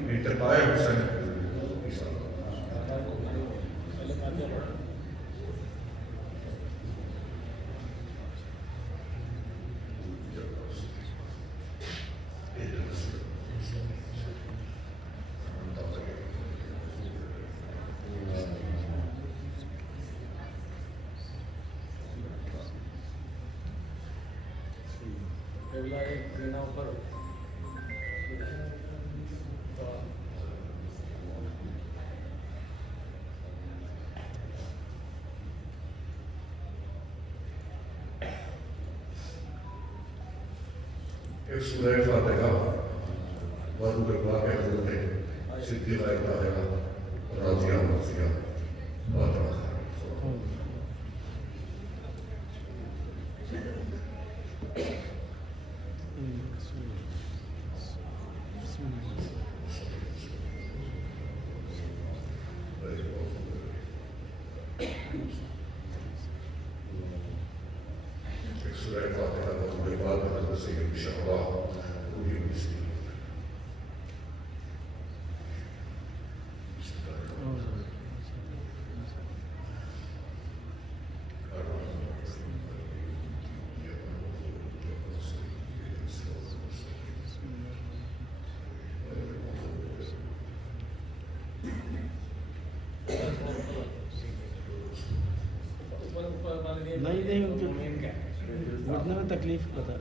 انتقاء حسین ایک سورہ فاتحہ وضو کے بعد حضرت صدیقہ طاہرہ راضیہ مرضیہ فاتحہ نہیں اٹھنے میں تکلیف پتا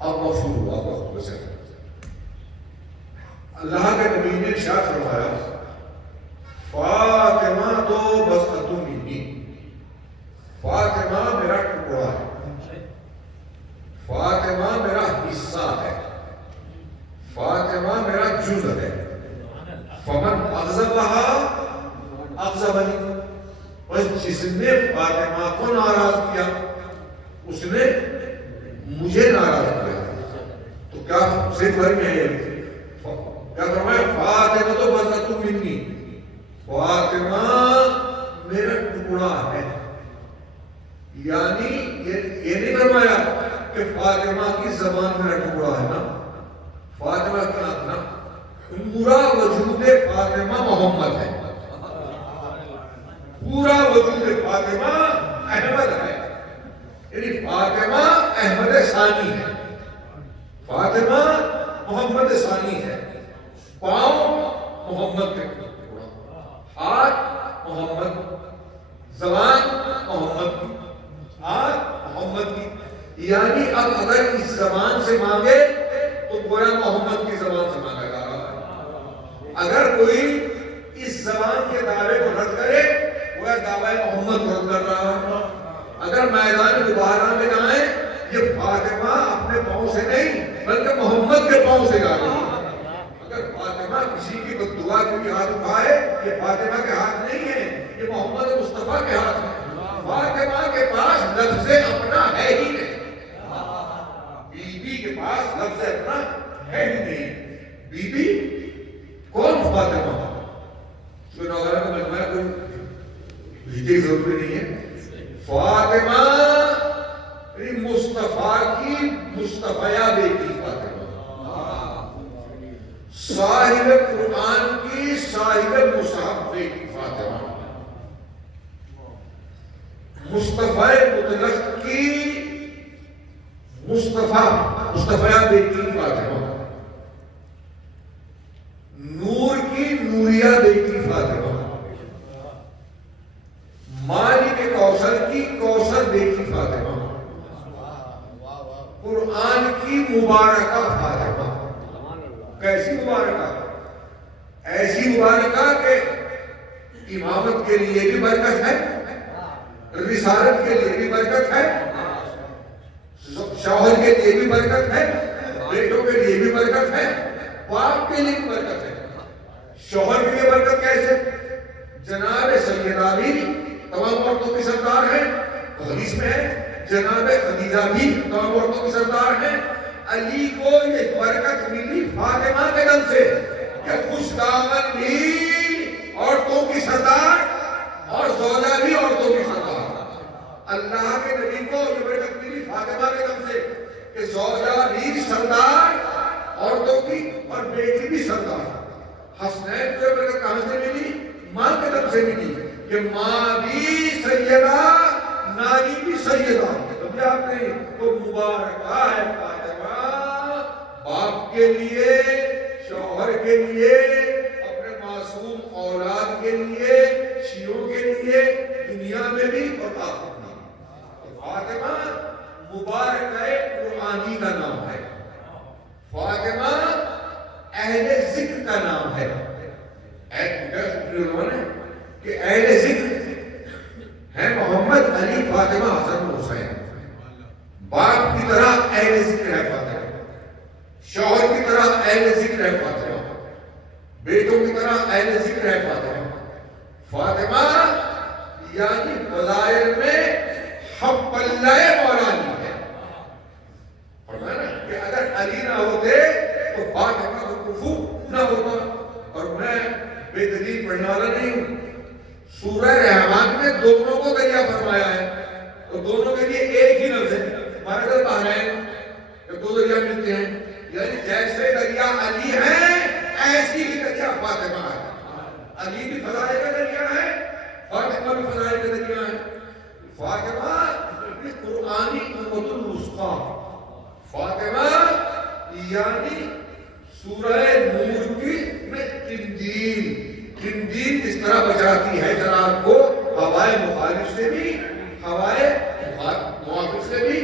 اب مفہوم ہوا وقت سے اللہ کے نبی نے ارشاد فرمایا فاطمہ تو بضعۃ منی، فاطمہ میرا ٹکڑا ہے، فاطمہ میرا حصہ ہے، فاطمہ میرا جز ہے، فمن اغضبہا اغضبنی، بس جس نے فاطمہ کو ناراض کیا اس نے مجھے ناراض کیا۔ تو کیا صحیح فرق ہے؟ کیا فرمایا؟ فاطمہ تو بضعۃ منی، فاطمہ میرا ٹکڑا ہے، یعنی یہ نہیں فرمایا کہ فاطمہ کی زبان میرا ٹکڑا ہے نا، فاطمہ کی آنکھ نا، پورا وجود فاطمہ محمد ہے، پورا وجود فاطمہ احمد ہے، یعنی فاطمہ احمد ثانی ہے، فاطمہ محمد ثانی ہے، پاؤں محمد کے ہاتھ محمد، زبان محمد کی، ہاتھ محمد کی، یعنی اب اگر اس زبان سے مانگے تو گویا محمد کی زبان سے مانگا جا رہا ہے، اگر کوئی اس زبان کے دعوے کو رد کرے گویا دعوی محمد کو رد کر رہا ہے۔ اگر میدان مبارزہ میں جائیں یہ فاطمہ اپنے پاؤں سے نہیں بلکہ محمد کے پاؤں سے جا رہی ہے۔ اگر فاطمہ کسی کی بد دعا کی ہاتھ اٹھائے یہ فاطمہ کے ہاتھ نہیں ہے، یہ محمد مصطفیٰ کے ہاتھ ہے۔ فاطمہ کے پاس لفظ اپنا ہے ہی نہیں، بی بی کے پاس لفظ اپنا ہے ہی نہیں۔ بی بی کون؟ فاطمہ۔ جو نوغرہ کا مجمع ہے کوئی کی ضروری نہیں ہے۔ فاطمہ مصطفیٰ کی مصطفیہ بیٹی فاطمہ، صاحب قرآن کی صاحب مصحف بیٹی فاطمہ، مصطفیٰ مطلق کی مصطفیہ بیٹی فاطمہ، نور کی نوریہ بیٹی فاطمہ، مالک کوثر کی کوثر بیٹی فاطمہ، قرآن کی مبارکہ فاطمہ۔ کیسی مبارکہ؟ ایسی مبارکہ کہ امامت کے لیے بھی برکت ہے، رسالت کے لیے بھی برکت ہے، شوہر کے لیے بھی برکت ہے، بیٹوں کے لیے بھی برکت ہے، باپ کے لیے بھی برکت ہے۔ شوہر کے لیے برکت کیسے؟ جناب سیدہ بھی تمام عورتوں کی سردار ہے، حدیث میں ہے جناب خدیجہ بھی تمام عورتوں کی سردار ہے۔ علی کو یہ برکت ملی فاطمہ کے دم سے کہ خوش دامن بھی عورتوں کی سردار اور زوجہ بھی عورتوں کی سردار۔ اللہ کے نبی کو یہ برکت ملی فاطمہ کے دم سے کہ زوجہ بھی سردار عورتوں کی اور بیٹی بھی سردار۔ حسنین کو یہ برکت کہاں سے ملی؟ ماں کے دم سے ملی کہ ماں بھی سیدہ نانی بھی سیدہ۔ سمجھے آپ نے؟ تو مبارکہ ہے فاطمہ باپ کے لیے، شوہر کے لیے، اپنے معصوم اولاد کے لیے، شیعوں کے لیے، دنیا میں بھی اور آخرت میں بھی۔ فاطمہ مبارکہ قرآنی کا نام ہے، فاطمہ اہل ذکر کا نام ہے۔ کہ اہل ذکر ہے محمد علی فاطمہ حسن حسین، باپ کی طرح اہل ذکر ہے فاطمہ، شوہر کی طرح اہل ذکر ہے فاطمہ، بیٹوں کی طرح اہل ذکر ہے فاطمہ۔ فاطمہ یعنی فضائل میں حق اللہ مولانی ہے۔ فرمایا نا کہ اگر علی نہ ہوتے تو فاطمہ کو کفو نہ ہوتا۔ اور میں بے دلیل پڑھنے والا نہیں ہوں، سورہ رحمان میں دونوں کو دریا فرمایا ہے، اور دونوں کے لیے ایک ہی لفظ ہے، بحر البحرین، جب دو دریا ملتے ہیں، یعنی جیسے دریا علی ہے ایسی ہی دریا فاطمہ ہے۔ علی بھی فضائل کا دریا ہے، فاطمہ بھی فضائل کا دریا ہے۔ فاطمہ قرآنی امت الوسطیٰ، فاطمہ یعنی سورہ نور کی میں قندیل اس طرح بچاتی ہے جناب کو ہوائے مخالف سے بھی، ہوائے موافق سے بھی،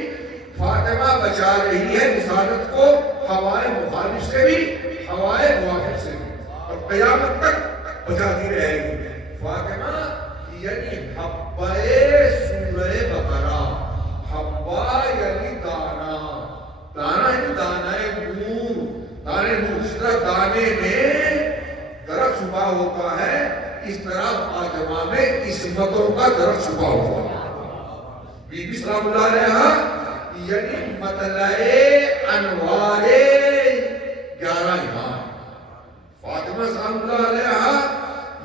فاطمہ بچا رہی ہے رسالت کو ہوائے مخالف سے بھی ہوائے موافق سے بھی، اور قیامت تک بچاتی رہے گی فاطمہ یعنی حبہ سورہ بقرہ، حبہ یعنی دانا، دانا یعنی دانائے نور، دانے نور، جس طرح دانے میں درخت چھپا ہوتا ہے اس طرح فاطمہ میں عصمتوں کا درخت چھپا ہوا ہے۔ بی بی سلام اللہ علیہ یعنی مطلع انوار 11 ایمان، فاطمہ سلام اللہ علیہ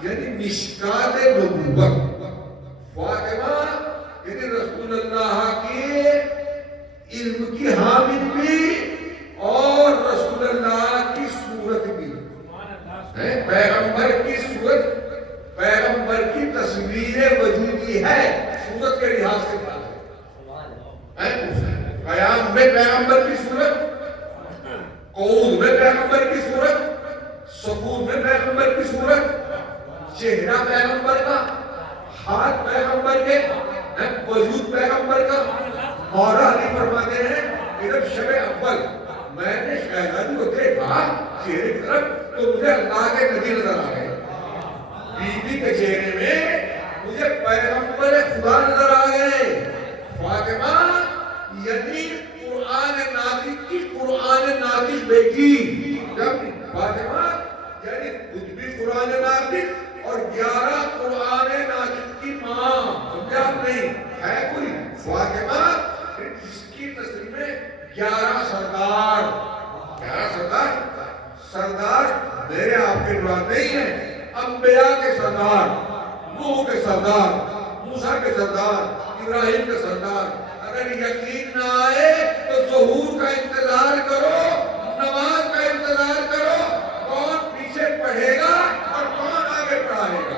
یعنی مشکات نبوت، فاطمہ یعنی رسول اللہ کے علم کی حامل بھی اور رسول اللہ کی صورت بھی، پیغمبر کی صورت، پیغمبر کی تصویر وجودی ہے صورت کے لحاظ سے بات ہے، قیام میں پیغمبر کی صورت، قعود میں پیغمبر کی صورت، سکون میں پیغمبر کی صورت، چہرہ پیغمبر کا، ہاتھ پیغمبر کے، وجود پیغمبر کا۔ مولا علی فرماتے ہیں کہ جب شب اول میں نے شہزادی کو دیکھا چہرے کی طرف تو مجھے اللہ کے نبی نظر آ گئے، بی بی کے چہرے میں مجھے پیغمبر خدا نظر آ گئے۔ فاطمہ یعنی قرآن ناطق کی قرآن ناطق بیٹی، جب فاطمہ یعنی خود بھی قرآن ناطق اور 11 قرآن ناطق کی ماں، سمجھا آپ نہیں ہے کوئی فاطمہ جس کی تصویر میں 11 سردار، 11 سردار، سردار میرے آپ کے مراد نہیں ہیں، انبیاء کے سردار، نوح کے سردار، موسیٰ کے سردار، ابراہیم کے سردار۔ اگر یقین نہ آئے تو ظہور کا انتظار کرو، نماز کا انتظار کرو، کون پیچھے پڑھے گا اور کون آگے پڑھائے گا۔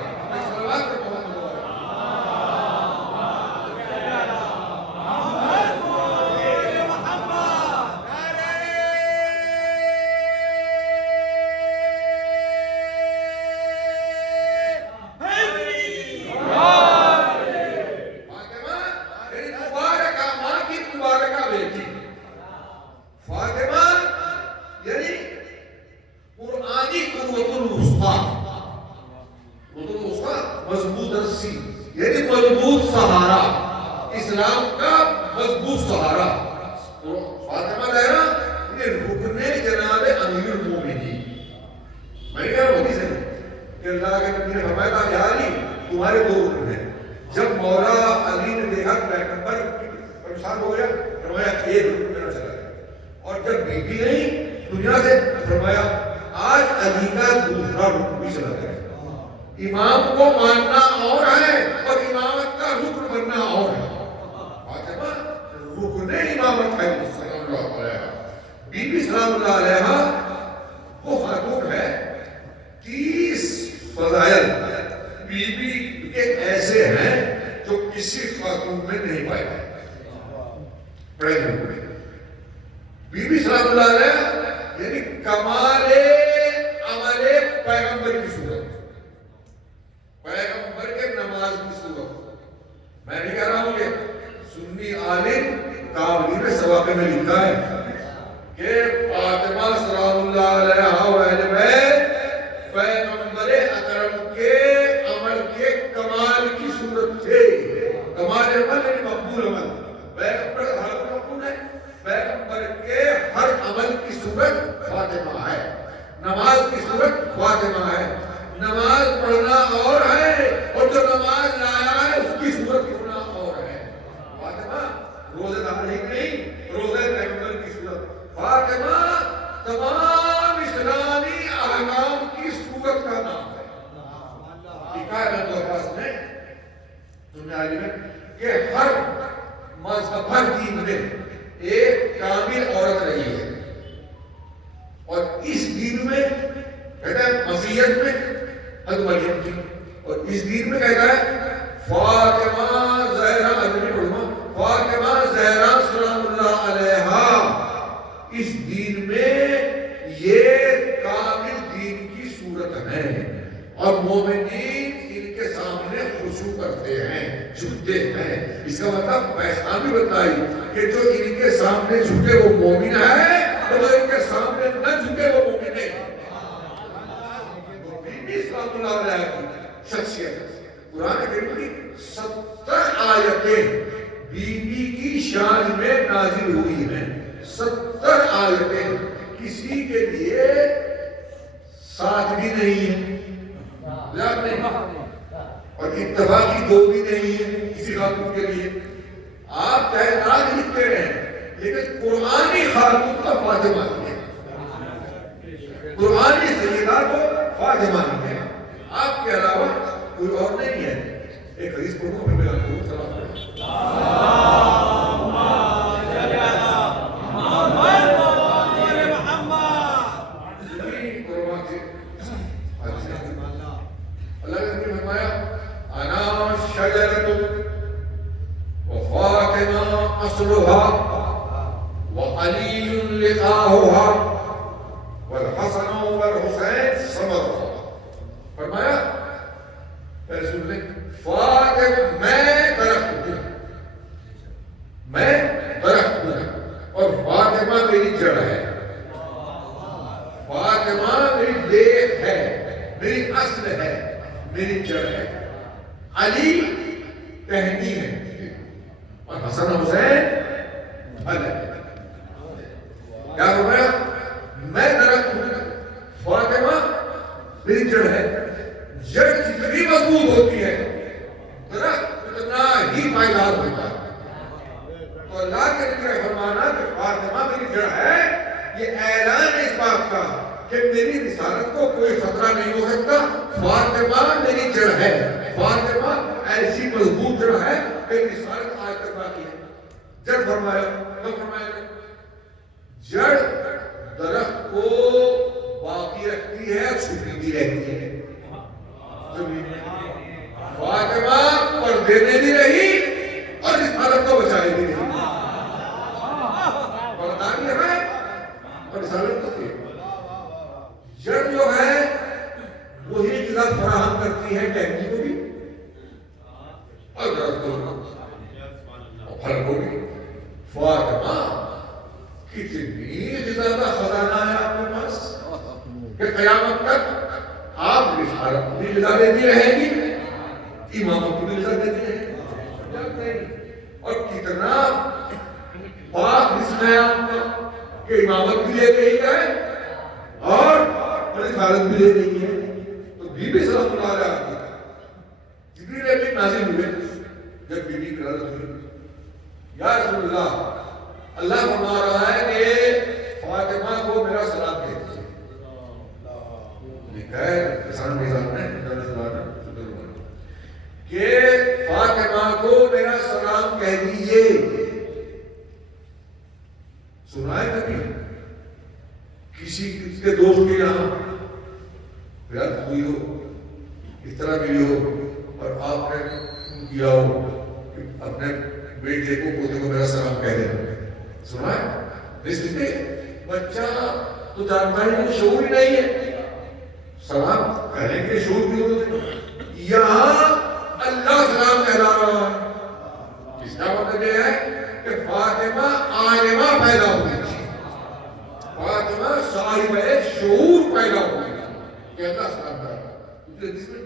مضبوط رسی یعنی مضبوط سہارا، اسلام کا مضبوط سہارا۔ فاطمہ زہرا یہ رکن جناب امیر المومنین۔ میں کہہ رہا ہوں حدیث ہے کہ اللہ کے نبی نے فرمایا تھا یا علی تمہارے 2 رکن ہیں۔ جب مولا علی نے دیکھا پیغمبر پریشان ہو گیا، فرمایا ایک رکن میرا چلا گیا، اور جب بی بی گئی دنیا سے فرمایا آج علی کا دوسرا رکن بھی چلا گیا۔ امام کو ماننا اور ہے اور امامت کا رکن بننا اور ہے۔ فاطمہ رکن امامت ہے سلام اللہ علیہ۔ بی بی سلام اللہ علیہ وہ خاتون ہے 30 فضائل بی بی کے ایسے ہیں جو کسی خاتون میں نہیں پائے گئے۔ بی بی سلام اللہ علیہ یعنی کمال عمل پیغمبر کی صورت، پیغمبر کے نماز کی صورت۔ میں نہیں کہہ رہا ہوں کہ سنی عالم تابعین سواقع میں لکھا ہے کہ فاطمہ سلام اللہ علیہ وآلہ بیت پیغمبر اکرم کے عمل کے کمال کی صورت تھے۔ کمال عمل یعنی مقبول عمل، پیغمبر کا ہر مقبول ہے، پیغمبر کے ہر عمل کی صورت فاطمہ ہے، نماز کی صورت فاطمہ ہے۔ نماز پڑھنا اور ہے اور جو نماز لایا ہے اس کی صورت ہونا اور ہے۔ فاطمہ روزہ دار ہی نہیں، روزہ پیغمبر کی صورت۔ فاطمہ تمام اسلامی احکام کی صورت کا نام ہے۔ لکھا ہے نبوت میں دنیا میں کہ ہر مذہب ہر دین میں ایک کامل عورت رہی ہے، اور اس دین میں کہتا ہے مسیحیت میں حضرت مریم تھی، اور اس دین میں کہتا ہے فاطمہ زہرا فاطمہ زہرا سلام اللہ علیہا۔ اس دین میں یہ کامل دین کی صورت ہے، اور مومنین ان کے سامنے خشوع کرتے ہیں، جھکتے ہیں. اس کا مطلب پیغام بھی بتائی کہ جو ان کے سامنے جھکے وہ مومن ہے، اور جو ان کے سامنے نہ جھکے وہ مومن نہیں. بی بی صلی اللہ علیہ کی شخصیت قرآن کریم کی 70 آیتیں بی بی کی شان میں نازل ہوئی ہیں. 70 آیتیں کسی کے لیے ساتھ بھی نہیں ہے اور اتفاقی 2 بھی نہیں ہے کسی خاتون کے لیے. آپ چاہے نام لکھتے رہیں لیکن قرآنی خاتون کا فاطمہ ہے، قرآنی سیدہ کو فاطمہ ہے. آپ کے علاوہ کوئی اور نہیں ہے. ایک حدیث پڑھوں پھر میرا حضور سلام اللہ نے فرمایا انا شجرۃ وفاطمہ اصلها وعلی لقاؤها والحسن والحسین ثمرها. فرمایا رسول نے فاطمہ میں درخت ہوں، میں درخت ہوں اور فاطمہ میری جڑ ہے. فاطمہ میری دیکھ ہے، میری اصل ہے، میری جڑ ہے. علی ٹہنی ہے اور حسن حسین الگ ہے. کیا فرمایا؟ میں درخت ہوں، فاطمہ میری جڑ ہے. جڑ جتنی مضبوط ہوتی ہے درخت اتنا ہی پائیدار ہوتا ہے. تو اللہ کے لیے فرمانا کہ فاطمہ میری جڑ ہے، یہ اعلان اس بات کا کہ میری رسالت کو کوئی خطرہ نہیں ہو سکتا. فاطمہ میری جڑ ہے، فاطمہ ایسی مضبوط جڑ ہے کہ رسالت آج تک باقی ہے. جڑ فرمایا نہ فرمایا، جڑ درخت کو باقی رکھتی ہے اور چھپی بھی رہتی ہے. فاطمہ پردے میں بھی رہی اور رسالت کو بچائے بھی رہی. پردہ بھی ہے اور رسالت کو بھی. جڑ جو ہے وہی غذا فراہم کرتی ہے ٹہنی کو بھی اور درخت کو اور پھل کو بھی. فاطمہ کتنی غذا کا خزانہ ہے آپ کے پاس کہ قیامت تک آپ رسالت بھی غذا دیتی رہیں گی، امامت کو بھی غذا دیتی رہیں گی. اور کتنا پاک حسن ہے آپ کا کہ امامت بھی لے رہی ہے اور رسالت بھی لے رہی ہے. تو بی بی صلی اللہ علیہ وسلم جبریل امین نازل ہوئے. جب بی بی قرار ہوئی یا رسول اللہ فرما رہا ہے کہ فاطمہ کو میرا سلام کہہ دیجیے. لکھا ہے کسان میزان میں کہ فاطمہ کو میرا سلام کہہ دیجیے. سنا ہے کبھی کسی کے دوست کے یہاں رات ہوئی ہو، اس طرح ملی ہو اور آپ نے کیا ہو کہ اپنے بیٹے کو پوتے کو میرا سلام کہہ دیں؟ سنا ہے؟ اس لیے بچہ تو جانتا ہی نہیں، شعور ہی نہیں ہے. سلام کہنے کے شعور بھی ہوتے. یہاں اللہ سلام کہلا رہا ہے. اس کا مطلب یہ ہے کہ فاطمہ عالمہ پیدا ہوئی تھی، فاطمہ صاحب شعور پیدا ہوئی کہ اللہ سلام کہہ رہا ہے. جس میں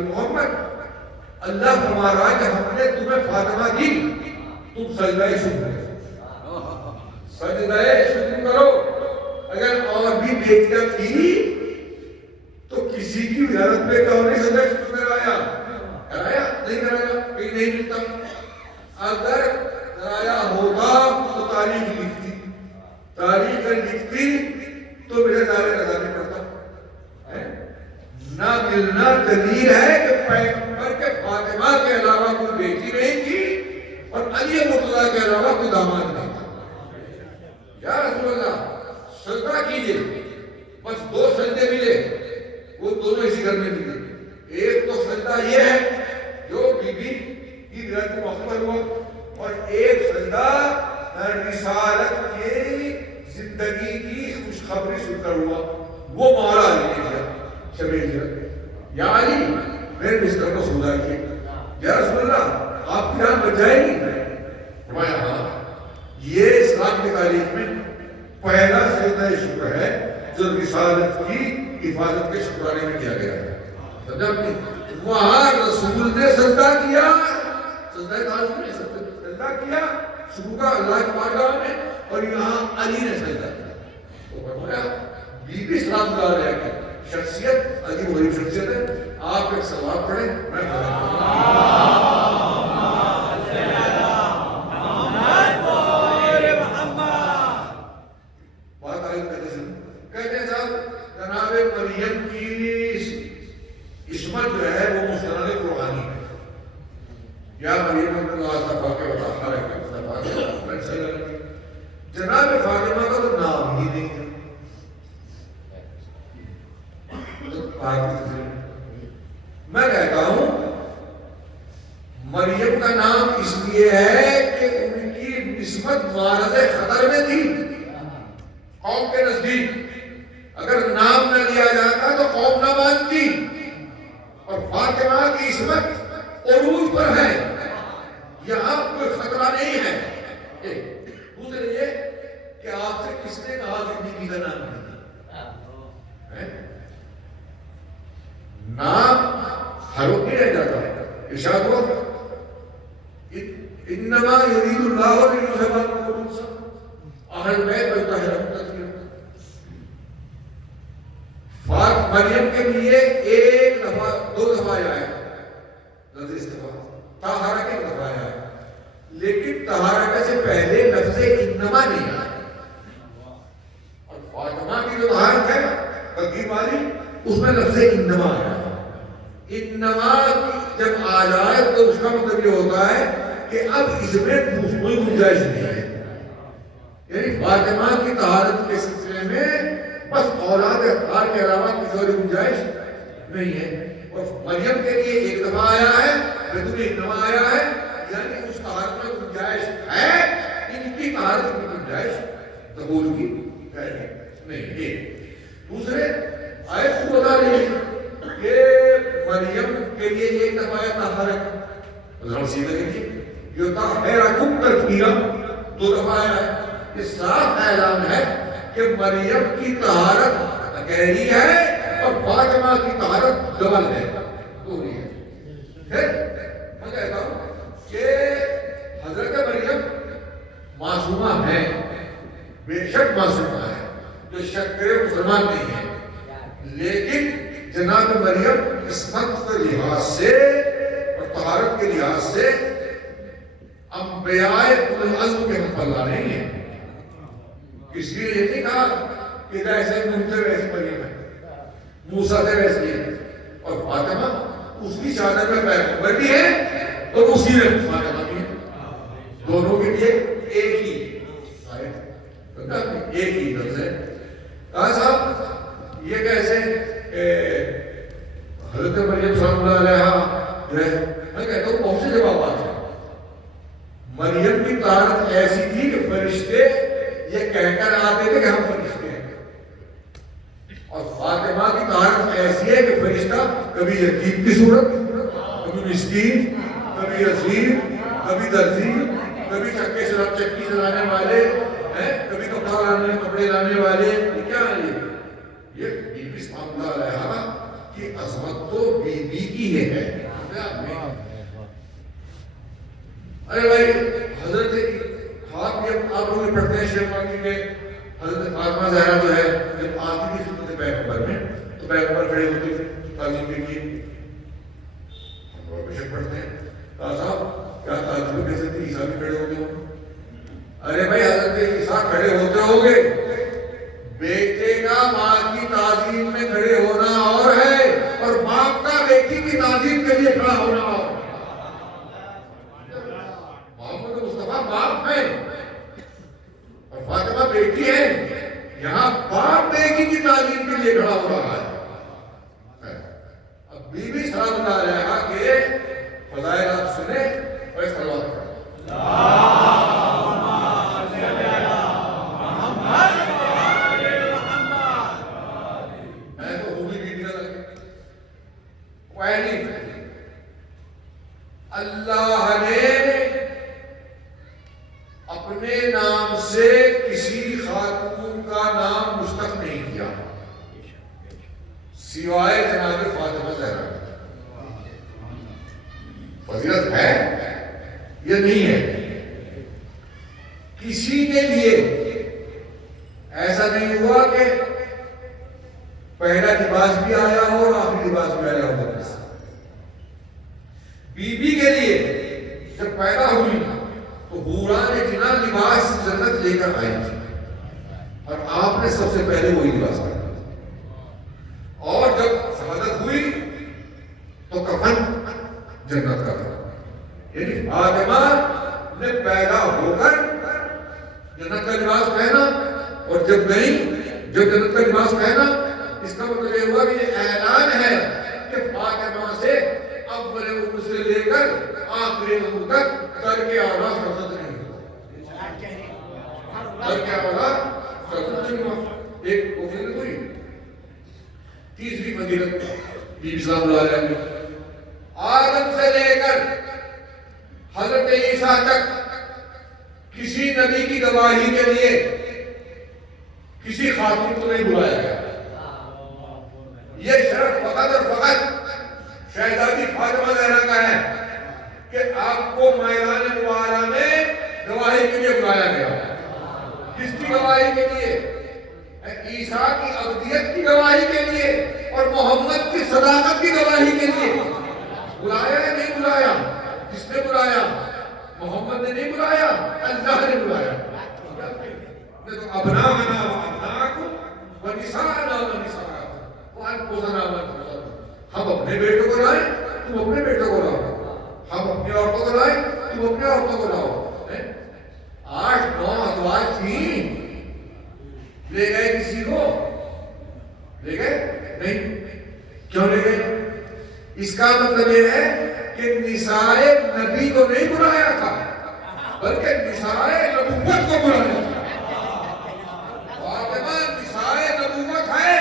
محمد اللہ فرما رہا ہے کہ ہم نے تمہیں فاطمہ دی، تم سجدہ شکر، سجدہ شکر کرو. اگر اور بھی بیٹیاں تھی تو کسی کی ولادت پہ کہو نہیں سجدہ شکر کرایا؟ کرایا نہیں کرایا؟ کہیں نہیں ملتا. اگر کرایا ہوتا تو تاریخ لکھتی، تاریخ لکھتی تو میرے دارے رضا نہیں پڑتا. نہ ملنا دلیل ہے کہ پیغمبر کے فاطمہ کے علاوہ کوئی بیٹی نہیں تھی اور علی مرتضیٰ کے علاوہ کوئی داماد نہیں تھا. یا رسول اللہ سجدہ کیجئے. بس 2 سجدے ملے، وہ دونوں اسی گھر میں ملے. ایک تو سجدہ یہ ہے جو بی بی کی ولادت کو مقبول ہوا، اور ایک سجدہ رسالت کی زندگی کی خوشخبری سن کر ہوا، وہ مولا علی نے کیا. شب ہجرت، یا علی میرے بستر کو سودا کیے، یا رسول اللہ آپ کی جان بچ جائے گی؟ فرمایا ہاں، یہ اسلام کی تاریخ میں پہلا سجدہ شکر ہے جو رسالت کی حفاظت کے شکرانے میں کیا گیا ہے. سمجھا آپ نے؟ وہاں رسول نے سجدہ کیا، سجدہ تعظیم نے سجدہ کیا شکر کا اللہ کی بارگاہ میں، اور یہاں علی نے سجدہ کیا. تو فرمایا بی بی سلام اللہ علیہ کی شخصیت عجیب و غریب شخصیت ہے. آپ ایک سوال پڑھیں، میں کہتے ہیں صاحب جناب مریم کی عصمت جو ہے وہ مستند قرآنی ہے. یا مریم اللہ صفا کے وطاہر ہے، جناب فاطمہ کا تو نام ہی نہیں ہے. میں کہتا ہوں مریم کا نام اس لیے ہے کہ ان کی عصمت معرض خطر میں تھی قوم کے نزدیک. اگر نام نہ لیا جاتا تو قوم نہ مانتی. اور فاطمہ کی عصمت عروج پر ہے، یہاں کوئی خطرہ نہیں ہے. دوسرے یہ کہ آپ سے کس نے کہا کہ بیوی کا نام نہیں؟ نام ہر وقت نہیں رہ جاتا. ارشاد ہوا انما یرید اللہ لیذھب عنکم الرجس اہل بیت ویطہرکم تطہیرا. مریم کے لیے ایک دفعہ دو دفعہ آیا ہے لفظ استفہام، طہارہ کی دفعہ آیا ہے، لیکن طہارہ سے پہلے لفظ انما نہیں آیا. اور فاطمہ کی جو طہارت ہے تقدیر والی اس میں لفظ انما آیا. انما جب آ جائے تو اس کا مطلب یہ ہوتا ہے کہ اب اس میں کوئی گنجائش نہیں ہے. یعنی فاطمہ کی طہارت کے سلسلے میں بس اولاد اطہار کے علاوہ کسی اور گنجائش نہیں ہے. اور مریم کے لیے ایک دفعہ آیا ہے، بدون انما آیا ہے، یعنی اس طہارت میں گنجائش ہے. ان کی طہارت میں گنجائش قبول کی نہیں. دوسرے آیت کو بتا رہی ہے کہ مریم کے لیے ایک دفعہ آیا طہارت، ذرا سیدھے دیکھیے یطہرکم تطہیرا دو دفعہ آیا ہے. یہ صاف اعلان ہے کہ مریم کی طہارت گہری ہے اور فاطمہ کی طہارت ڈبل ہے، دوہری ہے. پھر میں کہتا ہوں کہ حضرت مریم معصومہ ہے، بے شک معصومہ ہے، جو شک کرے مسلمان نہیں ہے. لیکن جناب مریم عصمت کے لحاظ سے اور طہارت کے لحاظ سے انبیاء اولو العزم کے مقابلہ نہیں ہے. اس لیے یہ نہیں کہا کہ جیسے نوح سے ویسی مریم ہے، موسیٰ سے ویسی ہے. اور فاطمہ اس کی شہادت میں پیغمبر بھی ہے اور اسی میں فاطمہ بھی ہے. دونوں کے لیے ایک ہی ایک ہی لفظ ہے. کہا صاحب یہ کیسے حضرت مریم صلی اللہ علیہ جو ہے، میں کہتا ہوں بہت سے جوابات ہیں. مریم کی طہارت ایسی تھی کہ فرشتے یہ کہہ کر آتے تھے کہ ہم فرشتے ہیں. اور فاطمہ کی طہارت ایسی ہے کہ فرشتہ کبھی یتیم کی صورت، کبھی مسکین، کبھی اسیر، کبھی درزی، کبھی چکی چلانے والے، کبھی کپڑے لانے والے. یہ کیا ہے؟ یہ بی بی سلام اللہ علیہ کی عظمت تو بی بی کی ہے. ارے بھائی حضرت آپ لوگ پڑھتے ہیں شیخ مکی کے حضرت فاطمہ زہرا جو ہے جب آتی تھی خدمت پیغمبر میں تو پیغمبر کھڑے ہوتے تھے تعظیم کے لیے. ہم لوگ بے شک پڑھتے ہیں. کہا صاحب کیا تعظیم کیسے تھی؟ عیسیٰ بھی کھڑے ہوتے ہوں. ارے بھائی حضرت عیسیٰ کھڑے ہوتے ہوں گے، بیٹے کا ماں کی تعظیم میں کھڑے ہونا اور ہے اور باپ کا بیٹی کی تعظیم کے لیے کھڑا ہونا اور. محمد مصطفیٰ باپ ہے اور فاطمہ بیٹی ہے. یہاں باپ بیٹی کی تعظیم کے لیے کھڑا ہو رہا ہے. اب بی بی سلام اللہ علیہ کے فضائل آپ سنیں اور صلوات پڑھیں. میں تو ہوگی بیٹی کا لگے سے کسی خاتون کا نام مشتق نہیں کیا سوائے جناب فاطمہ زہرا. فضیلت ہے یا نہیں ہے؟ کسی کے لیے ایسا نہیں ہوا کہ پہلا لباس بھی آیا ہو اور آخری لباس بھی آیا ہو. بی بی کے لیے جب پیدا ہوئی تو حوران جنا لباس جنت لے کر آئی تھی اور آپ نے سب سے پہلے وہی لباس پہنا. اور جب شہادت ہوئی تو کفن جنت کا تھا. یعنی فاطمہ نے پیدا ہو کر جنت کا لباس پہنا اور جب گئی جب جنت کا لباس پہنا. اس کا مطلب یہ ہوا کہ یہ اعلان ہے کہ فاطمہ سے اول عمر سے لے کر آخری عمر تک کر کے اولاد فرزند نہیں ہوا. کر کے اولاد فرزند نہیں ہوا. ایک فضیلت ہوئی. تیسری فضیلت بی بی سلام اللہ علیہ وسلم آدم سے لے کر حضرت عیسیٰ تک کسی نبی کی گواہی کے لیے کسی خاتون کو نہیں بلایا گیا. یہ شرف فقط اور فقط شہزادی فاطمہ زہرا کا ہے کہ آپ کو میدان مبارہ میں گواہی کے لیے بلایا گیا. کس کی گواہی کے لیے؟ عیسیٰ کی ابدیت کی گواہی کے لیے اور محمد کی صداقت کی گواہی کے لیے. بلایا یا نہیں بلایا؟ کس نے بلایا؟ محمد نے نہیں بلایا, اللہ نے بلایا. ابناءنا وابناءکم ونساءنا ونساءکم وانفسنا وانفسکم. ہم اپنے بیٹوں کو لائیں, تم اپنے بیٹوں کو لاؤ. ہم اپنی عورتوں کو لائیں, تم اپنے عورتوں کو لاؤ. 8-9 ازواج تھیں, لے گئے کسی کو؟ لے گئے نہیں. کیوں لے گئے؟ اس کا مطلب یہ ہے کہ نساء نبی کو نہیں بلایا تھا بلکہ نساء نبوت کو بلایا تھا. فاطمہ نساء نبوت ہے.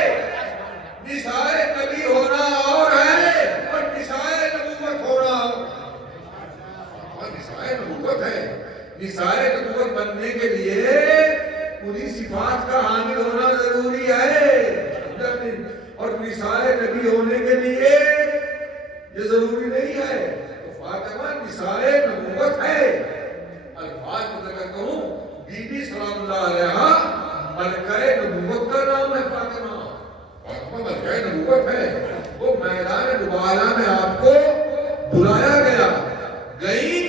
نساء نبی ہونا اور ہے اور نساء نبوت ہونا اور نساء نبوت ہے. نساء نبوت بننے کے لیے انہی صفات کا حامل ہونا ضروری ہے اور نساء نبی ہونے کے لیے یہ ضروری نہیں ہے. تو فاطمہ نساء نبوت ہے. الفاظ میں ذکر کروں, بی بی سلام اللہ علیہا ملکہ نبوت کا نام ہے. فاطمہ ملکہ نبوت ہے. وہ میدان مبارہ میں آپ کو بلایا گیا, گئی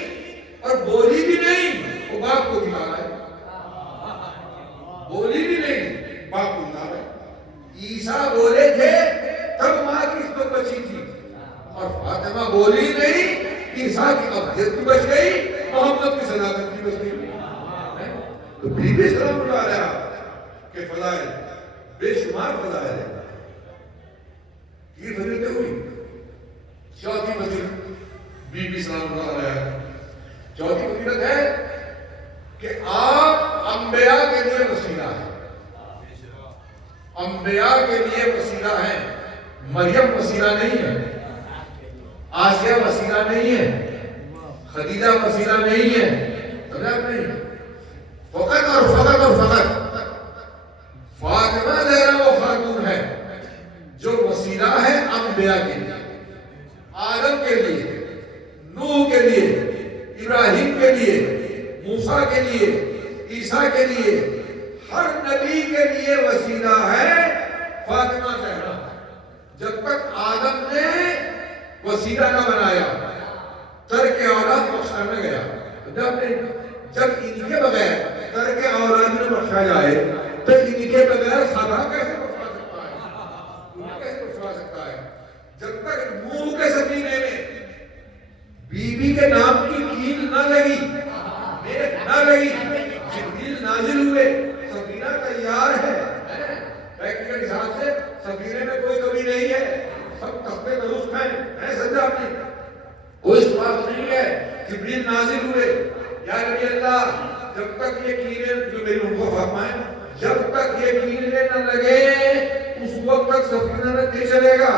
اور بولی بھی نہیں, وہ باپ کو دکھا رہا ہے. بولی بھی نہیں, باپ کو دکھا رہا ہے. عیسیٰ بولے تھے تب ماں کی اس کو بچی تھی اور فاطمہ بولی نہیں. عیسیٰ کی ابدیت بھی بچ گئی, محمد کی صداقت بھی بچ گئی. تو بی بی سلام اللہ علیہا کے فضائل بے شمار فضائل ہیں. یہ فضیلتیں ہوئی. چوتھی فضیلت بی بی سلام اللہ علیہا, چوتھی فضیلت ہے کہ آپ انبیاء کے لیے وسیلہ ہیں. انبیاء کے لیے وسیلہ ہیں. مریم وسیلہ نہیں ہے, آسیہ وسیلہ نہیں ہے, خدیجہ وسیلہ نہیں ہے. سمجھا نہیں؟ فقط اور فقط اور فقط فاطمہ زہرا وہ خاتون ہے جو وسیلہ ہے انبیاء کے لیے. آدم کے لیے, نوح کے لیے, ابراہیم کے لیے, موسیٰ کے لیے, عیسیٰ کے لیے, ہر نبی کے لیے وسیلہ ہے فاطمہ زہرا. جب تک آدم نے وسیلہ نہ بنایا ترک اولاد بخشا نہ گیا. جب ان کے بغیر ترک اولاد نہ بخشا جائے تو ان کے بغیر خدا کیسے بخشا سکتا ہے؟ کیسے بخشا سکتا ہے؟ جب تک نوح کے سفینے میں بی بی کے نام کی کیل نہ لگی, نہ لگی, جبریل نازل ہوئے, سفینہ تیار ہے. پریکٹیکل حساب سے سفینے میں کوئی کمی نہیں ہے, سب تختے درست ہیں. سمجھا آپ نے؟ کوئی سوال نہیں ہے. جبریل نازل ہوئے, یا نبی اللہ جب تک یہ کیلیں, جو میری ان کو فرمائیں, جب تک یہ کیلیں نہ لگے اس وقت تک سفینہ نہ نہیں چلے گا.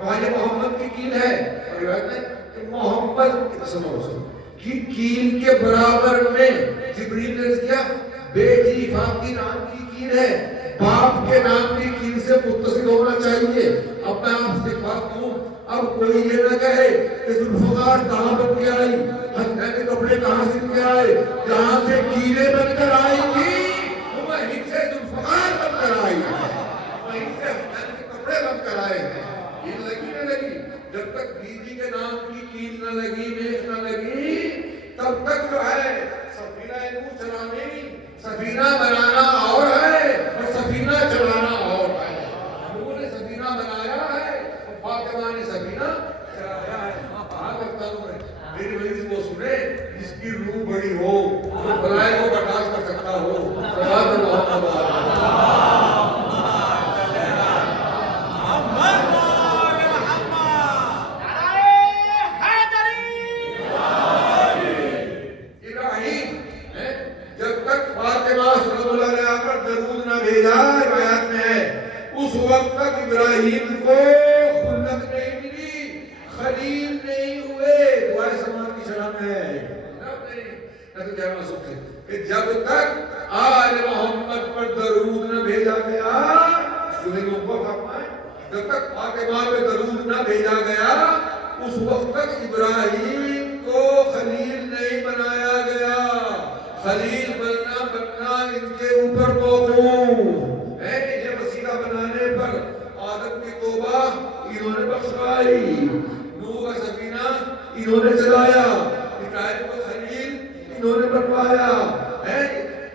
وہاں یہ محمد کی کیل ہے اور روایت میں کہ محمد کی کیل کے برابر میں جبریل نے کیا بیٹی فاطمہ نام کی کین ہے، باپ کے نام کی کین سے متصل ہونا چاہیے. اب میں آپ سے بات کروں، اب کوئی یہ نہ کہے کہ ذوالفقار کہاں بن کے آئی، حسنین کے کپڑے کہاں سن کے آئے، جہاں سے کیلیں بن کر آئی تھی وہیں سے ذوالفقار بن کر آئی ہے، وہیں سے حسنین کے کپڑے بن کر آئے ہیں. کیل لگی نہ لگی، جب تک بیوی کے نام کی کیل نہ لگی، میخ نہ لگی، تب تک جو ہے سفینہ نوح چلانے، سفینہ بنانا اور ہے اور سفینہ چلانا اور ہے. نوح نے سفینہ بنایا ہے، فاطمہ نے سفینہ چلایا ہے. کہاں کرتا ہوں میں میری وجہ وہ سنے جس کی روح بڑی ہو، جو بلائے کو برداشت کر سکتا ہو. سبحان اللہ. ابراہیم جب تک فاطمہ صلی اللہ علیہ وسلم پر درود نہ بھیجا، روایت میں ہے اس وقت تک ابراہیم کو خلت نہیں ملی، خلیل نہیں ہوئے. دعائے سماعت کی شرح میں ہے کہ جب تک آل محمد پر درود نہ بھیجا گیا، جب تک فاطمہ پہ درود نہ بھیجا گیا، اس وقت تک ابراہیم کو خلیل نہیں بنایا گیا. خلیل بننا ان کے اوپر موقوف ہے. یہ وسیلہ بنانے پر آدم کی توبہ انہوں نے بخشوائی، نوح کا سفینہ انہوں نے چلایا، ابراہیم کو خلیل انہوں نے بنوایا ہے.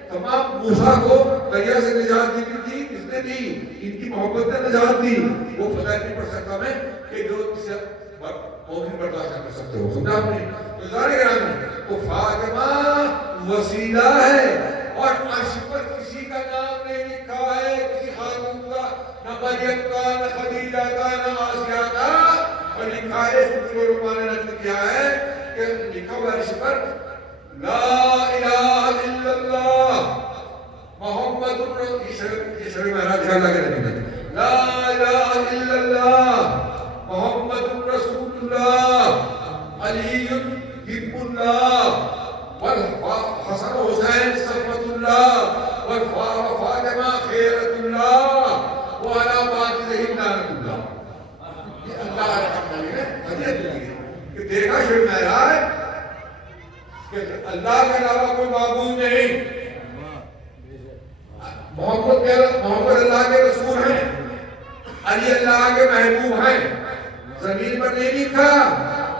تمام موسیٰ کو دریا سے نجات دی تھی، کس نے دی؟ ان کی محبت نے نجات دی. وہ فتح نہیں پڑھ سکتا میں کہ جو کسی مومن برداشت کر سکتے ہو. سمجھا آپ نے؟ تو ظاہر گرامی تو فاطمہ وسیلہ ہے، اور عرش پر کسی کا نام نہیں لکھا ہے، کسی خاتون کا، نہ مریم کا، نہ خدیجہ کا، نہ آسیہ کا. اور لکھا ہے سورۃ الرحمن نے نقل کیا ہے کہ لکھا ہوا عرش پر لا الہ الا اللہ محمد رسول اللہ، لا الہ الا اللہ محمد رسول اللہ، علی حب اللہ، والحسن حسین صفوۃ اللہ، والفاطمہ خیرۃ اللہ، وعلی باقیہم لعنۃ اللہ. یہ اللہ نے ہدیت دی ہے کہ دیکھا شب معراج کہ اللہ کے علاوہ کوئی معبود نہیں. محمد اللہ کے رسول ہیں، علی اللہ کے محبوب ہیں. زمین پر نہیں لکھا،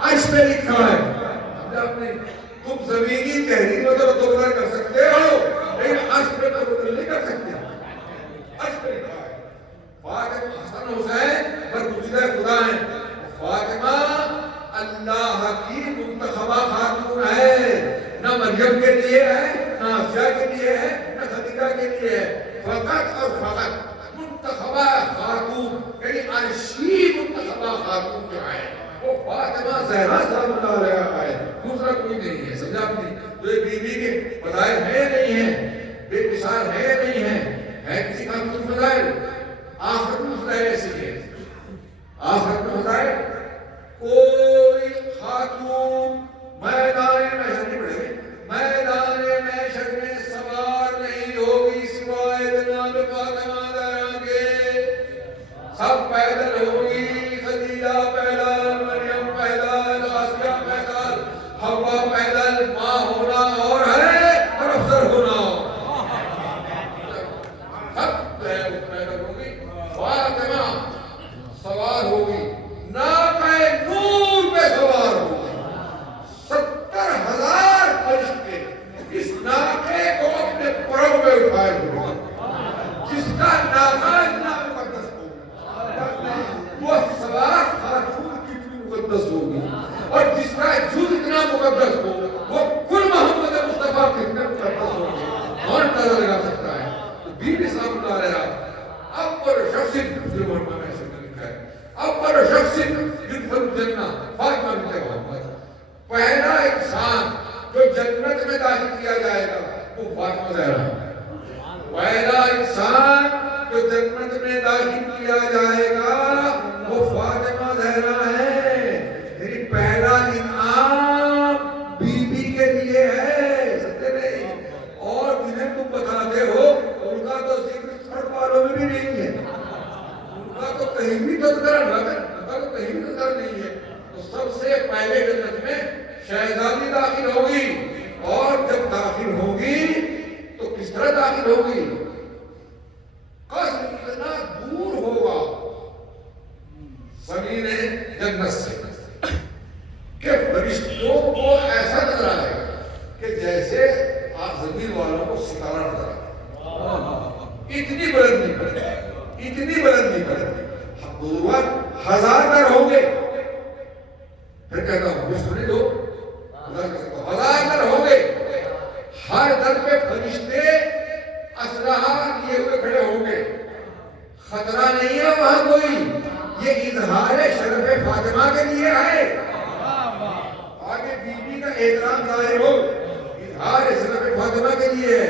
عرش پہ لکھا ہے. تم زمینی تحریر میں تو بدل کر سکتے ہو، لیکن عرش پہ تو بدل نہیں کر سکتے. عرش پہ لکھا ہے. فاطمہ حسن حسین برگزیدہ خدا ہیں. فاطمہ اللہ کی منتخبہ خاتون ہے، نہ مریم کے لیے ہے، نہ آسیہ کے لیے ہے، نہ خدیجہ کے لیے ہے. فقط اور فقط منتخبہ خاتون، یعنی عرشی منتخبہ خاتون جو ہے وہ فاطمہ زہرا سلام اللہ علیہا ہے، دوسرا کوئی نہیں ہے. سمجھا آپ نے؟ تو یہ بیوی کے فضائل ہے نہیں ہے، بے مثال ہے نہیں ہے کسی کا کچھ فضائل. آخرت میں فضائل ایسے ہیں، آخرت میں فضائل کوئی خاتون میدان محشر نہیں پڑے گی، میدان محشر میں سوار نہیں ہوگی سوائے جناب فاطمہ زہرا کے. سب پیدل ہوگی، خدیجہ پیدل، مریم پیدل، آسیہ پیدل، حوا پیدل. ماں ہونا اور ہے اور افسر ہونا اور. سب پیدل ہوگی. فاطمہ سوار ہوگی، ناقہ نور پہ سوار ہوگی. 70,000 فرشتے اس ناقے کو اپنے پروں میں اٹھائے ہوئے، جس کا ناقہ اتنا مقدس ہوگا وہ سوار خاتون کتنی مقدس ہوگی، اور جس کا جز اتنا مقدس ہو وہ کل محمد مصطفیٰ کتنے مقدس ہوگی. کون اندازہ لگا سکتا ہے؟ تو بیوی سلام اللہ علیہا اول شخص مسلمان میں سے لکھا ہے، اول شخص يدخل الجنہ فاطمہ بنت محمد. پہلا انسان جو جنت میں داخل کیا جائے گا وہ فاطمہ زہرا ہے. پہلا انسان جو جنت میں داخل کیا جائے گا وہ فاطمہ زہرا ہے. یعنی پہلا انعام بی بی کے لیے ہے، سمجھے نہیں؟ اور جنہیں تم بتا کہیں بھی تذکرہ نہ کر، اگر کہیں بھی تذکرہ نہیں ہے تو سب سے پہلے جنت میں شہزادی داخل ہوگی، اور جب داخل ہوگی تو کس طرح داخل ہوگی؟ قصر اتنا دور ہوگا زمین جنت سے کہ فرشتوں کو ایسا نظر آئے گا کہ جیسے آپ زمین والوں کو ستارہ نظر آئے، اتنی بلندی پر، اتنی بلندی پر دور 1000 در ہوں گے. پھر کہتا ہوں مجھے سنے دو، 1000 در ہوں گے، ہر در پہ فرشتے اسلحہ لیے ہوئے کھڑے ہوں گے. خطرہ نہیں ہے وہاں کوئی، یہ اظہار شرف فاطمہ کے لیے ہے. آگے بی بی کا احترام ظاہر ہو، اظہار شرف فاطمہ کے لیے ہے.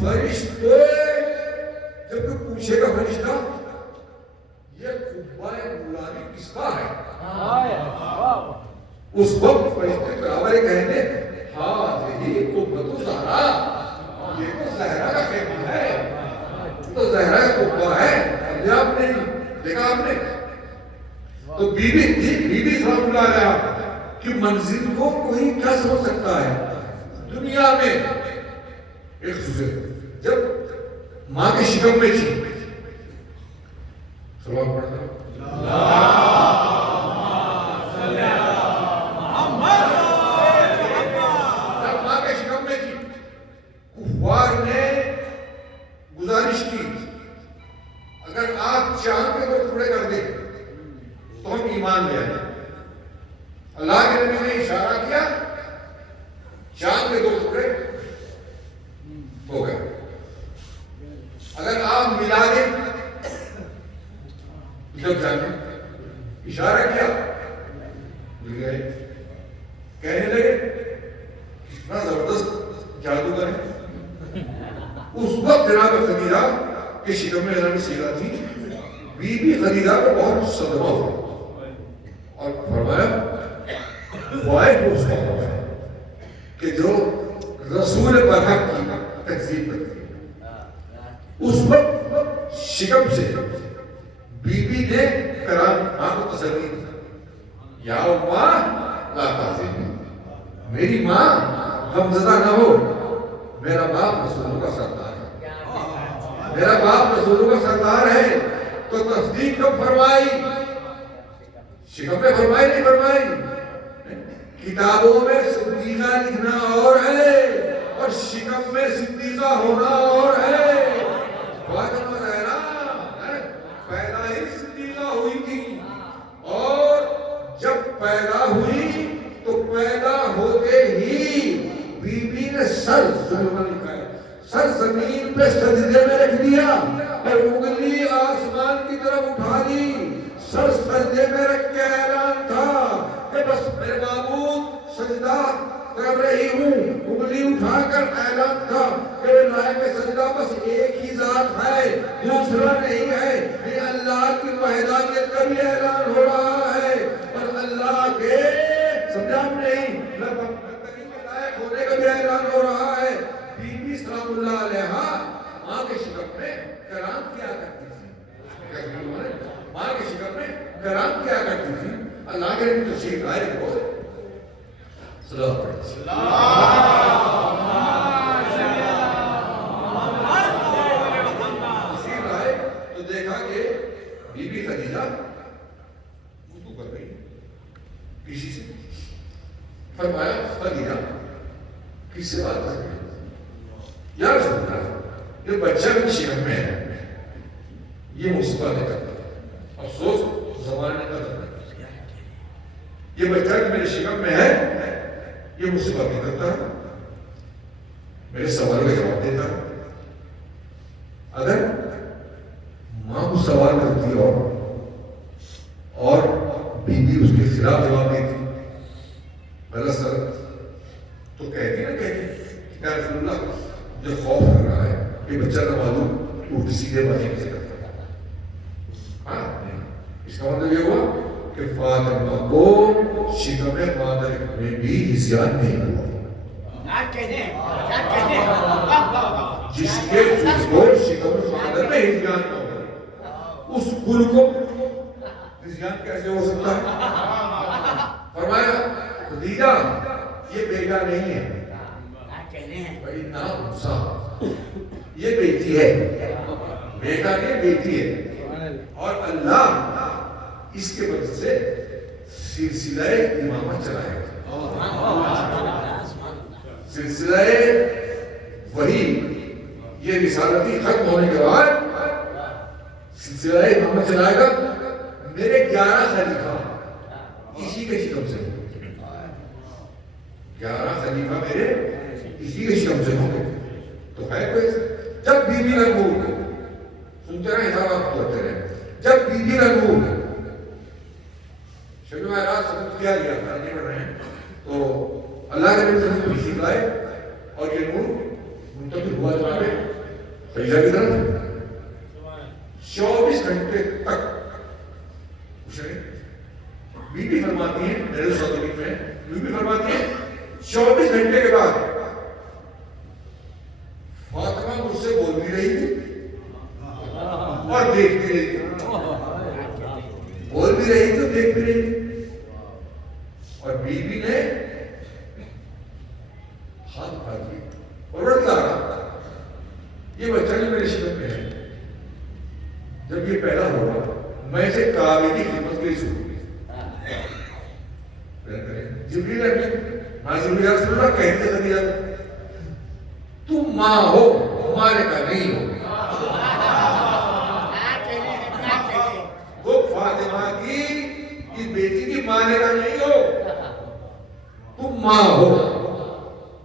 فرشتے جب تو پوچھے گا فرشتہ یہ قبہ نورانی کس کا ہے، اس وقت فرشتے برابر کہنے ہاں یہی قبۃ الزہرا، یہ تو زہرا کا خیمہ ہے، تو زہرا کا قبہ ہے. آپ نے دیکھا، آپ نے تو بی بی سلام اللہ علیہ کہ منزل کو کوئی کیا سمجھ سکتا ہے دنیا میں. ایک دوسرے جب ماں کے شکم میں تھی، سلام پڑھتا جب ماں کے شکم میں تھی، کفار نے گزارش کی اگر آپ چاند کے 2 ٹکڑے کر دیں تو ہم ایمان لے آئیں. اللہ کے نبی نے اشارہ کیا، چاند کے 2 ٹکڑے ہو گئے. اگر آپ ملا دیں جب جانے اشارہ کیا مل گئے. کہنے لگے کتنا زبردست جادو کرے. اس وقت جناب خدیجہ کے شکم میں اللہ کی سیرہ تھی، بی بی خدیجہ کو بہت صدمہ ہوا اور فرمایا وائد اس کا کہ جو رسول برحق کی تکذیب کرتی ہے. اس وقت شکم سے بی بی نے کرام کو تسلی دی، یا اماں لا تحزنی، میری ماں غمزدہ نہ ہو، میرا باپ رسولوں کا سردار ہے، میرا باپ رسولوں کا سردار ہے. تو تصدیق کب فرمائی؟ شکم میں فرمائی نہیں فرمائی. کتابوں میں صدیقہ لکھنا اور ہے اور شکم میں صدیقہ ہونا اور ہے. فاطمہ زہرا پیدا ہی صدیقہ ہوئی تھی، اور جب پیدا ہوئی تو پیدا ہوتے ہی بی بی نے سر زمین پہ سجدے میں رکھ دیا اور انگلی آسمان کی طرف اٹھا لی. سر سجدے میں رکھ کے اعلان تھا کہ بس میرے معبود سجدہ کر رہی ہوں. انگلی اٹھا کر اعلان تھا کہ لائق سجدہ بس ایک ہی ذات ہے، دوسرا نہیں ہے. یہ اللہ کی وحدانیت کا بھی اعلان ہو رہا ہے اور اللہ کے سمجھا نہیں لائق ہونے کا بھی اعلان ہو رہا ہے. بی بی سلام اللہ علیہ ماں کے شکم میں کرام کیا کرتی تھی، ماں کے شکم میں کرام کیا کرتی تھی. اللہ کے نبی تشریف لائے کو صلوات پڑھیں. تشریف لائے تو دیکھا کہ بی بی خدیجہ گفتگو کر رہی کسی سے. فرمایا خدیجہ کس سے بات کر رہی ہے؟ یا رسول اللہ یہ بچہ بھی شکم میں ہے، یہ مصیبت ہے. افسوس زمانے نے قدر نہیں، یہ بچہ بھی میرے شکم میں ہے، یہ مجھ سے باتیں کرتا ہے، میرے سوال کا جواب دیتا ہے. اگر ماں کو سوال کرتی اور بی بی اس کے خلاف جواب دیتی غلط سلط تو کہتی نا کہتی یا رسول اللہ مجھے خوف لگ رہا ہے کہ بچہ نہ معلوم الٹی سیدھے باتیں کیسے کرتا ہے. ہاں اس کا مطلب یہ ہوا کہ فاطمہ کو شکم مادر میں بھی ہزیان نہیں ہوا. جس کے جس کو شکم مادر میں ہزیان نہ ہوا اس گل کو نسیان کیسے ہو سکتا ہے؟ فرمایا خدیجہ یہ بیٹا نہیں ہے، بڑی نام یہ بیٹی ہے، بیٹا نہیں بیٹی ہے، اور اللہ اس کے وجہ سے سلسلہ امامت چلائے گا، سلسلہ وہی یہ رسالتی ختم ہونے کے بعد سلسلہ امامت چلائے گا۔ میرے 11 خلیفہ اسی کے شکم سے ہوں گے، 11 خلیفہ میرے اسی کے شکم سے ہوں گے۔ تو ہے کوئی جب بی بی رنگور سنتے رہے حساب آپ کرتے رہے، جب بی بی رنگور شکل میں رات سبت کیا گیا تھا نہیں پڑھ رہے ہیں، تو اللہ کے نبی صلی اللہ علیہ لائے اور یہ نور منتقل ہوا جناب خدیجہ کی طرف 24 گھنٹے تک بی بی فرماتی ہیں، میرے صدیق میں بی بی فرماتی ہیں 24 گھنٹے کے بعد فاطمہ مجھ سے بول بھی رہی تھی اور دیکھ بھی رہی تھی، بول بھی رہی تھی اور دیکھ بھی رہی تھی، اور بی بی نے ہاتھ پھاڑ دی اور رڑتا رہا یہ بچہ جو میرے شکم میں ہے، جب یہ پیدا ہوا میں اسے کعبے کی خدمت کے لیے شروع کی۔ جبریل امین حاضر یا رسول اللہ کہتے خدیجہ تم ماں ہو ہمارے کا نہیں ہو، وہ فاطمہ کی بیٹی کی ماں کا نہیں ہو، تم ماں ہو،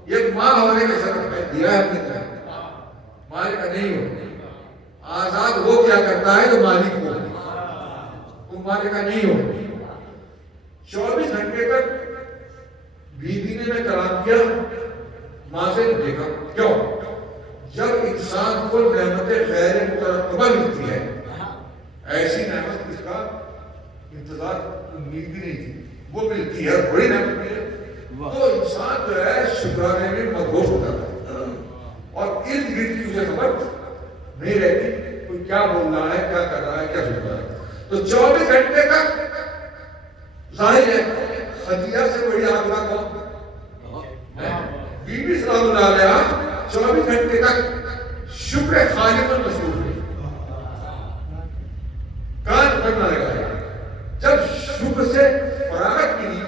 یہ ماں ہونے کا شرف میں دیا ہے اپنی طرح، مالک کا نہیں ہو، آزاد وہ کیا کرتا ہے جو مالک ہو، تم مالک کا نہیں ہو۔ 24 گھنٹے تک بی بی نے میں کلام کیا، ماں سے دیکھا، کیوں؟ جب انسان کو نعمت خیر مترقبہ ملتی ہے، ایسی نعمت اس کا انتظار امید بھی نہیں تھی، وہ ملتی ہے، بڑی نعمت ملی، تو انسان جو ہے شکرانے میں مدہوش ہوتا ہے، اور ارد گرد کی اسے خبر نہیں رہتی کوئی کیا بول رہا ہے، کیا کر رہا ہے، کیا سن رہا ہے۔ تو 24 گھنٹے تک ظاہر ہے خدیجہ سے بڑی آگاہ کون؟ بی بی سلام اللہ علیہ 24 گھنٹے تک شکر خالق میں مصروف ہے، کان پڑھنا لگا، جب شکر سے فراغت ملی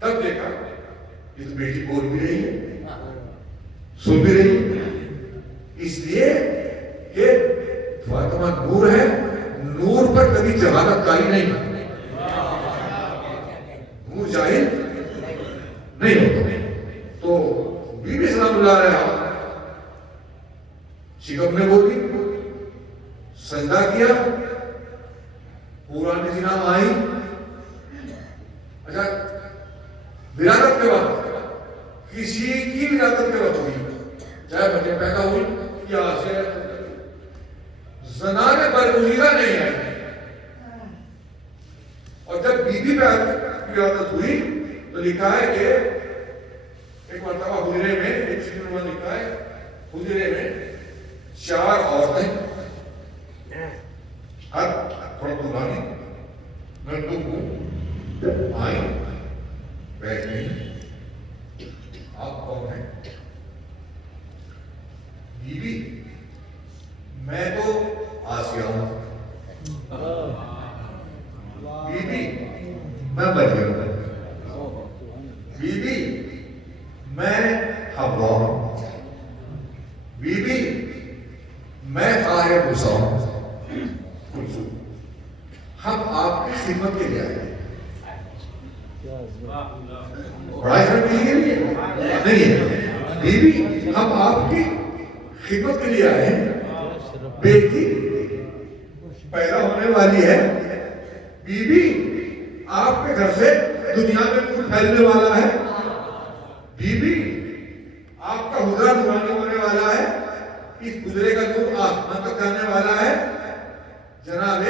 تب دیکھا اس بیٹی بول بھی رہی ہے، سن بھی رہی ہے، اس لیے کہ فاطمہ نور ہے، نور پر کبھی جہالت کاری نہیں، نور جاہل نہیں ہوتا۔ تو بی بی سلام اللہ علیہ شکم نے بولی، سجدہ کیا، قرآن کی نام آئی، اچھا ولادت کے وقت کسی کی ولادت کے وقت ہوئی، چاہے بچے پیدا ہوئی یا زنان برگزیدہ نہیں ہے، اور جب بی بی پہ ولادت ہوئی تو لکھا ہے کہ ایک مرتبہ حجرے میں ایک سکن میں لکھا ہے حجرے میں 4 عورتیں ہر پرتگانی گندم کو آئیں بیٹھ گئی، آپ کون ہیں؟ بی بی میں تو آسیہ ہوں، بی بی میں مریم ہوں، بی بی میں حوا ہوں، بی بی میں طاہر موسیٰ ہوں، ہم آپ کی خدمت کے لیے آئے ہیں۔ بڑا خدمت کے لیے نہیں ہے، بی بی ہم آپ کی خدمت کے لیے آئے ہیں، بیٹی پیدا ہونے والی ہے، بی بی آپ کے گھر سے دنیا میں نور پھیلنے والا ہے، بی بی آپ کا حجرہ نورانی ہونے والا ہے، اس حجرے کا نور آسمان تک جانے والا ہے۔ جناب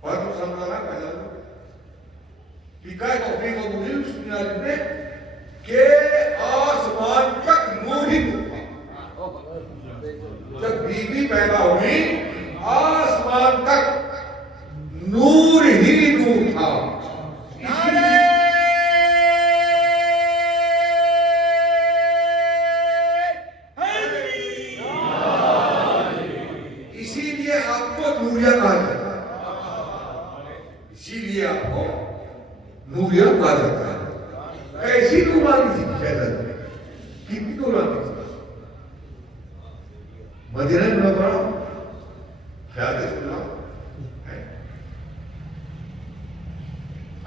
فاطمہ صلی اللہ علیہ وسلم لکھا ہے توفیق و مجھے سنی عالم نے کہ آسمان تک نور ہی نور تھا، جب بی بی پیدا ہوئی آسمان تک نور ہی نور تھا. اسی لیے آپ کو نوریہ کہا جاتا ہے. اسی لیے آپ کو نوریہ کہا جاتا ہے. ایسی نورانی تھی شہزادی میں. کتنی نورانی تھی. مدینہ منورہ حیات اللہ ہے.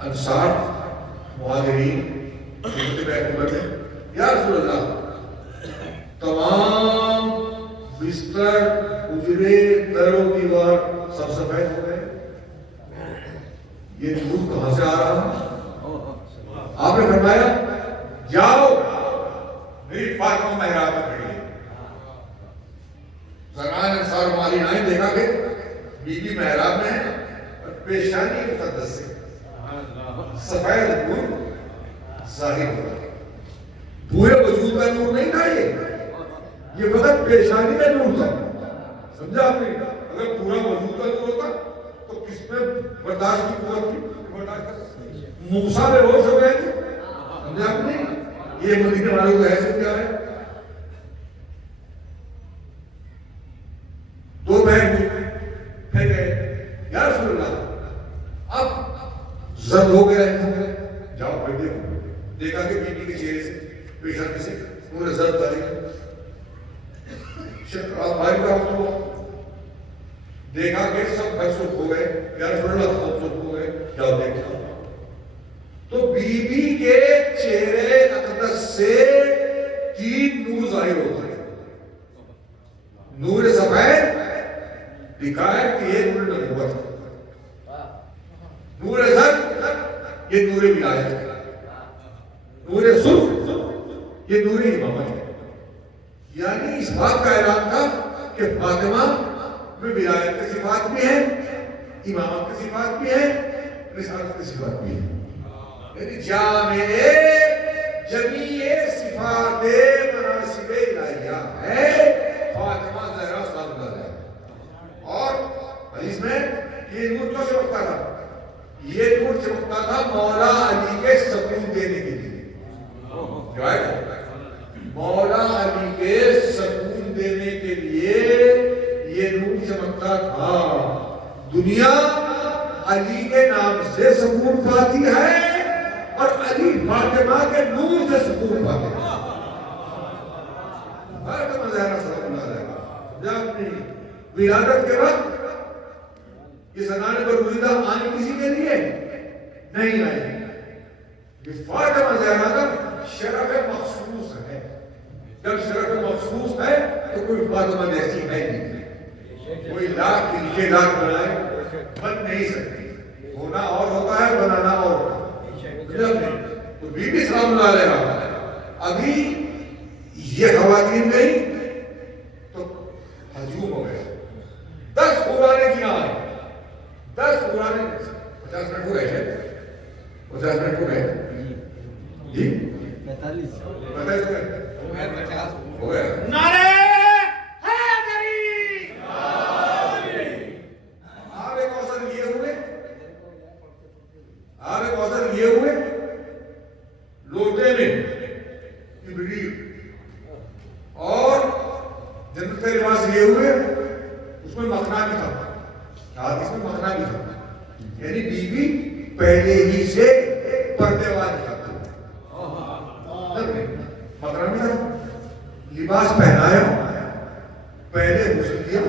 انصار مہاجرین خدمت پیغمبر میں یا رسول اللہ تمام بستر حجرے در و دیوار سب سفید ہو گئے. یہ نور کہاں سے آ رہا ہے؟ آپ نے فرمایا جاؤ میری فاطمہ محراب میں کھڑی ہے. زنان انصار مالین آئیں, دیکھا کہ بی بی محراب میں ہے اور پیشانی مقدس سے سفید نور ظاہر ہو رہا ہے. پورے وجود کا نور نہیں تھا یہ فقط پیشانی کا نور تھا. سمجھا آپ نے؟ اگر پورا وجود کا نور ہوتا تو کس میں برداشت کی قوت تھی؟ موسیٰ میں روش ہو گئے تھے. سمجھا آپ نے؟ یہ مدینے والوں کو حیثیت کیا ہے. دو بہن پھر گئے یا رسول اللہ اب زرد ہو گیا ہے. جاؤ پھر دیکھو. دیکھا کہ بی بی کے چہرے سے پیشانی سے پورے زرد آ رہی. بھائی کا ہوا دیکھا کہ سب بھرسک ہو گئے یا رسول اللہ خوبصورت ہو گئے. جاؤ دیکھا تو بی بی کے چہرے اقدس سے تین نور ظاہر ہوتا ہے. نور سفید دکھا ہے کہ یہ نور نبوت ہے. نور زرد یہ نور ولایت ہے. نور سرخ یہ نور امامت ہے. یعنی اس بات کا اعلان تھا کہ فاطمہ میں ولایت کی صفات بھی ہے, امامت کی صفات بھی ہے, رسالت کی صفات بھی ہے. یعنی جامع جمیع صفات مناسب الہیہ ہے فاطمہ زہرا سلام اللہ علیہ. اور حدیث میں یہ نور کیوں چمکتا تھا؟ یہ نور چمکتا تھا مولا علی کے سکون دینے کے لیے. مولا علی کے سکون دینے کے لیے یہ نور چمکتا تھا. دنیا علی کے نام سے سکون پاتی ہے اور علی فاطمہ کے نور سے سکون پاتے ہیں. فاطمہ زہرا سلام اللہ علیہ جب اپنی ولادت کے وقت یہ زنان بروزیدہ آنی کسی کے لیے نہیں آئی. یہ فاطمہ زہرا کا شرف مخصوص ہے. جب شرف مخصوص ہے تو کوئی فاطمہ جیسی ہے نہیں. کوئی لاکھ نیچے لاکھ بنائے بن نہیں سکتی. ہونا اور ہوتا ہے, بنانا اور ہوتا ہے. تو بی بی سلام اللہ علیہ ابھی یہ خواتین گئی تو ہجوم ہو گئے. 10 قرآن کی آئے 10 قرآن 50 منٹ ہو گئے 50 منٹ ہو گئے جی 45 ہو گئے. نعرہ حیدری آب کوثر یہ ہوئے. آب کوثر یہ ہوئے لوٹے میں ابریق اور جنت کے لباس یہ ہوئے اس میں مکھنا بھی تھا. اس میں مکھنا بھی تھا. یعنی بی بی پہلے ہی سے پردے والی تھا. مکھنا بھی تھا. لباس پہنایا, پہلے غسل کیا.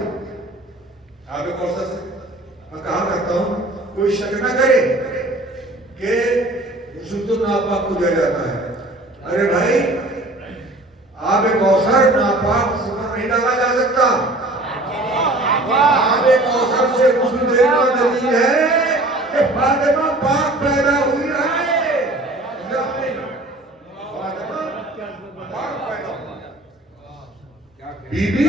آب کوثر سے میں کہا کرتا ہوں کوئی شک نہ کرے کہ غسل تو ناپاک ہو جاتا ہے. ارے بھائی آب کوثر ناپاک اس پر نہیں ڈالا جا سکتا. آب کوثر سے غسل دینا دلیل ہے کہ فاطمہ پاک پیدا ہوئی ہے. فاطمہ پاک پیدا ہوئی. بی بی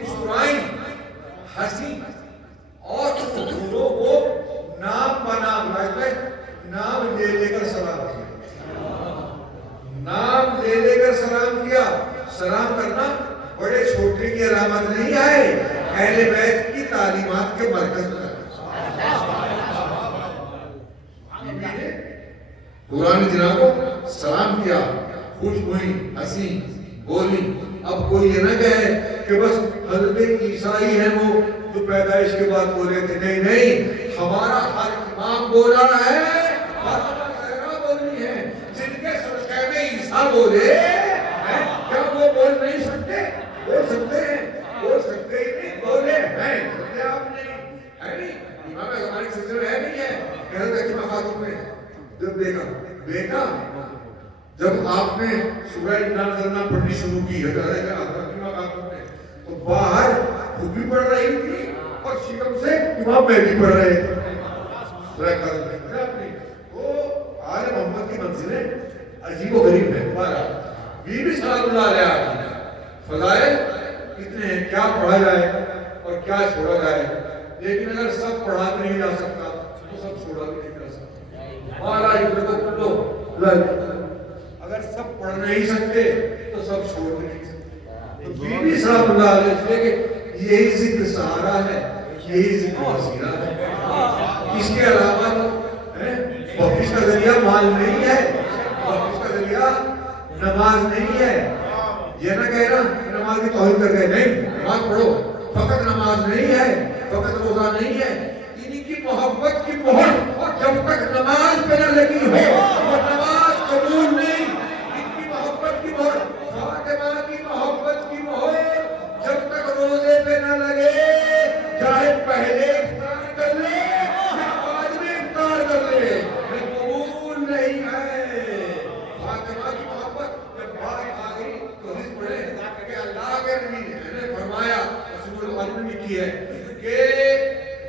مسکرائی, ہنسی اور دونوں کو نام بنام نام لے لے کر سلام کیا. نام لے لے کر سلام کیا. سلام کرنا بڑے چھوٹے کی علامت نہیں ہے، اہل بیت کی تعلیمات کے مرکز میں قرآن جناب کو سلام کیا، خوش ہوئی، ہنسی، بولی. اب کوئی یہ نہ کہے کہ بس حضرت عیسیٰ ہی ہیں وہ جو پیدائش کے بعد بولے تھے. نہیں نہیں، ہمارا ہر امام بولا ہے، فاطمہ زہرا بولی ہے، جن کے صدقے میں عیسیٰ بولے کیا وہ بول نہیں سکتے؟ بول سکتے ہیں، بول سکتے ہی نہیں، بولے ہیں. سمجھے آپ نے؟ ہے نہیں امام ہمارے سلسلے میں ہے نہیں ہے. حضرت حکیمہ خاتون نے جب دیکھا بیٹا، جب آپ نے سورہ انا انزلنا پڑھنی شروع کی حضرت حکیمہ خاتون نے، تو باہر خود بھی پڑھ رہی تھی اور شکم سے امام مہدی پڑھ رہے تھے. تو آل محمد کی منزلیں عجیب و غریب ہے. بی بی سلام اللہ علیہ فضائل کتنے ہیں، کیا پڑھا جائے اور کیا چھوڑا جائے. لیکن اگر سب پڑھا نہیں جا سکتا تو سب چھوڑا بھی نہیں جا سکتا. اگر سب پڑھ نہیں سکتے تو سب چھوڑ نہیں سکتے. تو بی بی سلام اللہ علیہ اس لیے کہ یہی ذکر سہارا ہے، یہی ذکر وسیلہ ہے. اس کے علاوہ بخشش کا ذریعہ مال نہیں ہے، بخشش کا ذریعہ نماز نہیں ہے. یہ نہ کہنا نماز کی توہین کر گئے، نہیں، نماز پڑھو. فقط نماز نہیں ہے، فقط روزہ نہیں ہے. انہی کی محبت کی مہر جب تک نماز پہ نہ لگی ہو وہ نماز قبول نہیں. ان کی محبت کی مہر، فاطمہ کی محبت کی مہر جب تک روزے پہ نہ لگے، چاہے پہلے افطار کر لے یا بعد میں افطار کر لے، قبول نہیں ہے. فاطمہ کی محبت جب بات آ گئی تو حدیث پڑھے کہ اللہ کے نبی نے فرمایا، رسول اللہ نے کی ہے کہ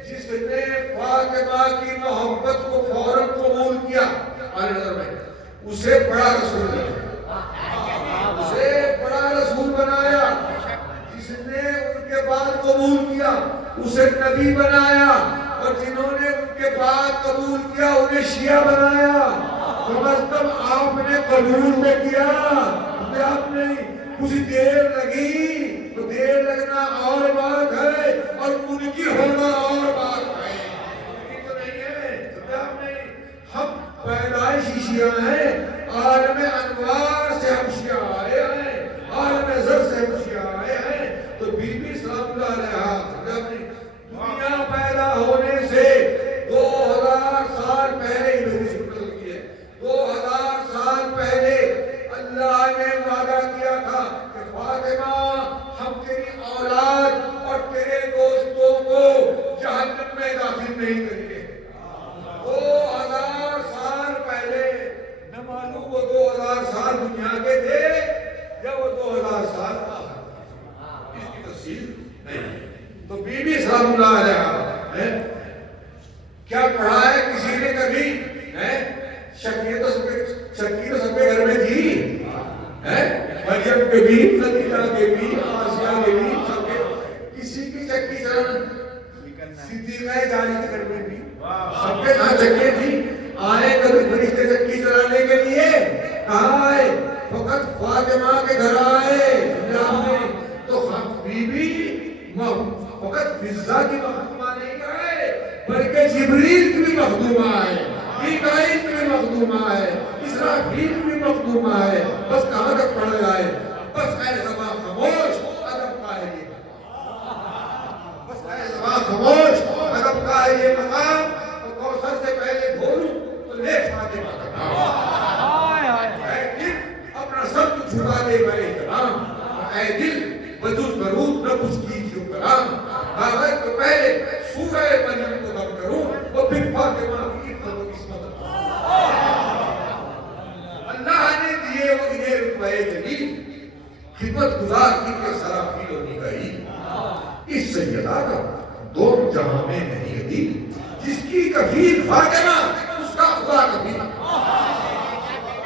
جس نے فاطمہ کی محبت کو فوراً قبول کیا اسے بڑا رسول بنایا، اسے بڑا رسول بنایا. جس نے ان کے بعد قبول کیا اسے نبی بنایا، اور جنہوں نے ان کے بعد قبول کیا انہیں شیعہ بنایا. کم از کم آپ نے قبول میں کیا، آپ نے کچھ دیر لگی تو دیر لگنا اور بات ہے اور ان کی ہونا اور بات ہے. تو نہیں ہے ہم پیدائشی شیعہ ہیں، عالم انوار سے ہم شیعہ آئے ہیں، عالم زر سے ہم شیعہ آئے ہیں. تو بی بی سلام اللہ علیہ دنیا پیدا ہونے سے 2000 سال پہلے ہی میری سنت کی ہے. 2000 سال پہلے اللہ نے وعدہ کیا تھا کہ فاطمہ ہم تیری اولاد اور تیرے دوستوں کو جہنم میں داخل نہیں کریں گے. 2000 سال پہلے، نہ معلوم وہ 2000 سال دنیا کے تھے یا وہ 2000 سال آخر، اس کی تفصیل نہیں. تو بی بی سلام اللہ علیہ کیا پڑھا ہے کسی نے کبھی؟ شکی تو سب کے گھر میں تھی، مریم کے بھی، خدیجہ کے بھی، آسیہ کے بھی، سب کے. کسی کی چکی چلن صدیقہ جانی کے گھر میں بھی سب کے ہاں چکے تھی. آئے کبھی فرشتے چکی چلانے کے لیے؟ کہاں آئے؟ فقط فاطمہ کے گھر آئے. تو بی بی فقط فضا کی مخدومہ نہیں آئے بلکہ جبریل کی بھی مخدومہ ہے، میکائیل کی بھی مخدومہ ہے، اسرافیل کی بھی مخدومہ ہے. بس کہاں تک پڑھ جائے؟ بس اے زبان خاموش، ادب کا ہے یہ مقام. بس اے زبان خاموش، ادب کا ہے یہ مقام. تو کوثر سے پہلے بولوں تو لے فاطمہ کا نام. اے دل اپنا سب کچھ چھڑا دے میرے کرام، اے دل وجود برود نہ کچھ کیجیے کرام. آغاز تو پہلے سورہ مریم کو دم کروں اور پھر فاطمہ کی عزت و قسمت. اللہ نے دیے وہ انہیں رتبہ جلیل، خدمت گزار کی کے سرافیل و میکائیل. اس سیدہ کا دونوں جہاں میں نہیں عدیل، جس کی کفیل فاطمہ اس کا خدا کفیل.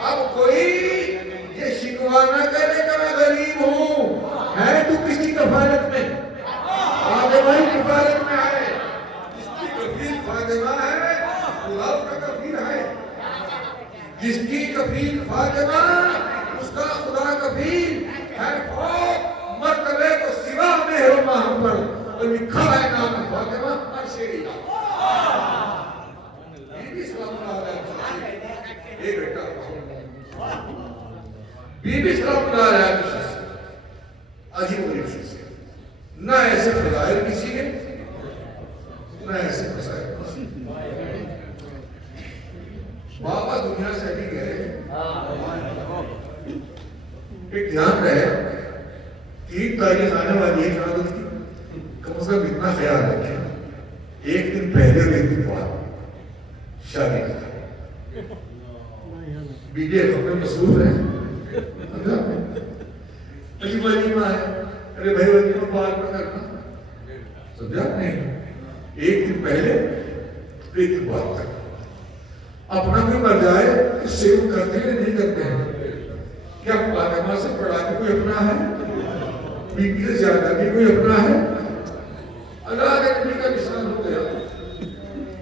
اب کوئی یہ شکوہ نہ کرے کہ میں غریب ہوں. ہے تو کس کی کفالت میں؟ فاطمہ کی کفالت میں ہے. جس کی کفیل فاطمہ ہے خدا اس کا کفیل ہے. جس کی کفیل فاطمہ اس کا خدا کفیل. ہے خوف مرتبے کو سوا مہر و ماہم پر اور لکھا ہے نام فاطمہ عشیری بی بی سلام اللہ علیہ ایک بیٹا بی بی سلام اللہ علیہ عجیب غریب شخصیت نہ ایسے فضائل کسی کے نہ ایسے مسائل کسی بابا دنیا سے ابھی گئے ایک دھیان رہے 3 تاریخ آنے والی ہے شہادت کی کم از کم اتنا خیال رکھیں 1 دن پہلے اور 1 دن بعد شادی کا بیوی ایک ہم میں مصروف رہے عجیب علیمہ ہے ارے بھائی ولیمہ بعد میں کرنا سمجھا نہیں 1 دن پہلے 1 دن بعد تک اپنا کوئی مر جائے اس سے وہ کرتے ہیں نہیں کرتے ہیں کیا فاطمہ سے بڑا بھی کوئی اپنا ہے بی بی سے زیادہ بھی کوئی اپنا ہے اللہ کے نبی کا مثال ہو گیا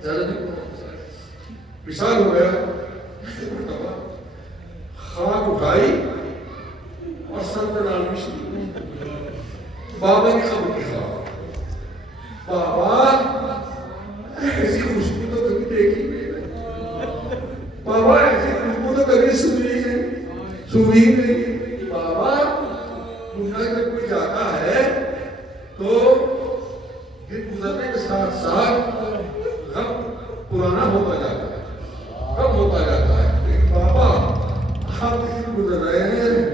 زیادہ نہیں مثال ہو گیا خاک اٹھائی اور سر پر ڈالنی شروع بابا کی خبر کی خواہ بابا ایسی خوشبو تو کبھی دیکھی نہیں بابا ایسی خوشبو تو کبھی سنی نہیں بابا دنیا میں کوئی جاتا ہے تو دن گزرنے کے ساتھ ساتھ غم پرانا ہوتا جاتا ہے غم ہوتا جاتا ہے لیکن بابا آپ دن گزر رہے ہیں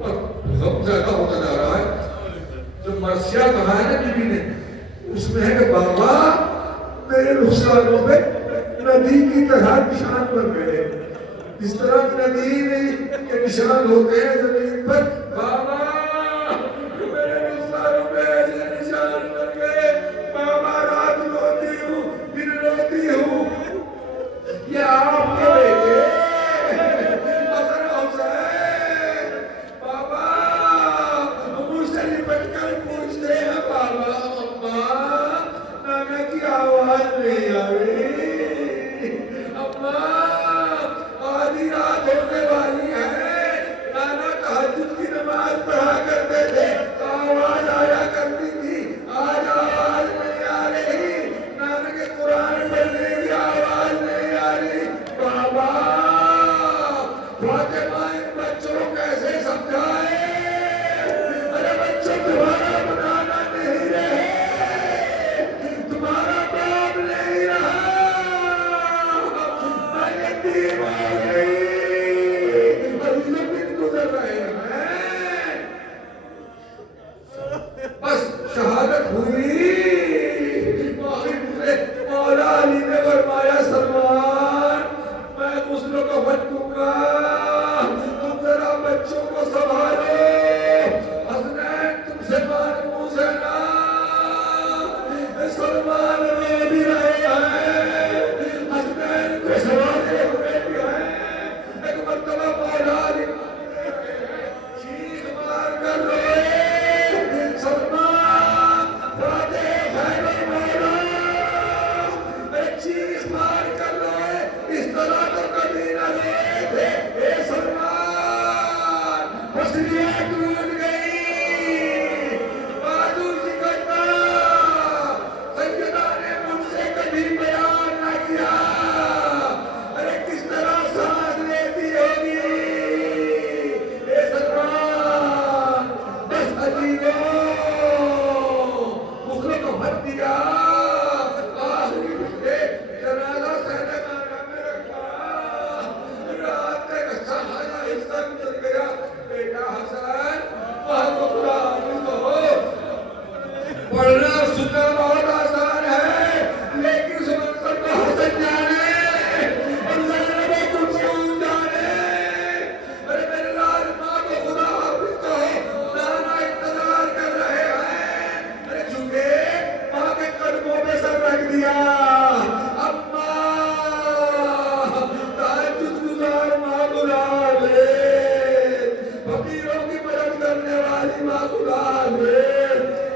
اور غم زیادہ ہوتا جا رہا ہے جو مرثیہ کہا ہے نا بیوی نے اس میں ہے کہ بابا میرے رخساروں پہ ندی کی طرح نشان بن گئے اس طرح ندی کے نشان ہوتے ہیں زمین پر بابا میرے رخساروں پہ ایسے نشان بن گئے بابا رات روتی ہوں دن روتی ہوں یہ آپ کے بیٹے حسن حسین بابا مجھ سے لپٹ کر پوچھتے ہیں بابا اماں نانا کی آواز نہیں آ رہی اماں آدھی رات ہونے والی ہے نانا تہجد کی نماز پڑھا کرتے تھے آواز آیا کرتی تھی آج آواز نہیں آ رہی نانا کے قرآن پڑھنے کی آواز نہیں آ رہی بابا فاطمہ ان بچوں کو کیسے سمجھائے ارے بچوں تمہارا بنانا نہیں رہے تمہارا باپ نہیں رہا میں یتیم ہو گئی اور یہ دن گزر رہے ہیں بس شہادت ہوئی مولا علی نے فرمایا سلمان میں غسل کا وقت دوں گا تم ذرا بچوں کو سنبھالو حسنین تم سے مانوس ہے نا سلمان رو بھی رہے ہیں حسنین کو سنبھالے ہوئے بھی ہیں ایک مرتبہ مولا علی چیخ مار کر روئے سلمان فاتح خیر مولا چیخ مار کر روئے اس طرح تو کبھی نہ روئے تھے اے سلمان پسلیاں ٹوٹ گئی بازو سکڑنا سیدہ نے مجھ سے کبھی بیان نہ کیا ارے کس طرح سانس لیتی ہوگی اے سلمان بس عجیبو مخلوق کو بھر دیا آخری مجھے جنازہ سہنے مانا میں رکھا رات کا اچھا خاصا حصہ گزر گیا بیٹا حسن وہاں کو خدا حافظ ہو پڑھنا سننا بہت آسان ہے لیکن اس منظر کو حسن جانے اور زینب کلثوم جانے ارے میرے لال ماں کو خدا حافظ کہو نانا انتظار کر رہے ہیں ارے جھکے ماں کے قدموں پہ سر رکھ دیا تہجد گزار ماں بلا لے فقیروں کی مدد کرنے والی ماں بلا لے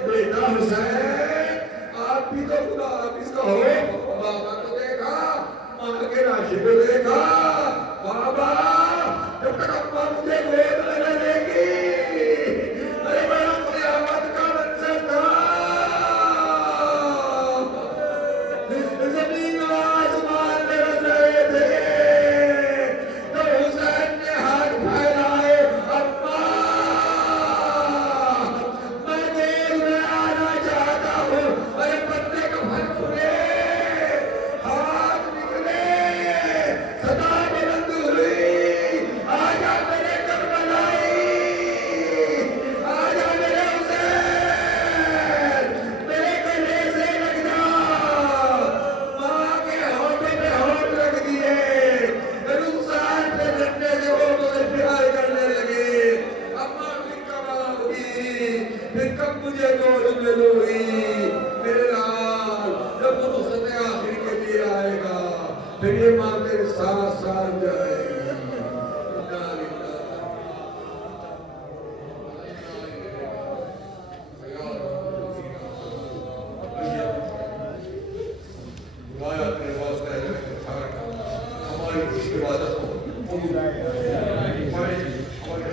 بیٹا حسین آپ بھی تو خدا حافظ کہو بابا کو دیکھا ماں کے ناشے کو دیکھا بابا جب تک اماں مجھے گود میں رہے گی پھر یہ ماں تیرے ساتھ ساتھ جائے ہماری اس عبادت کو قبول ہمارے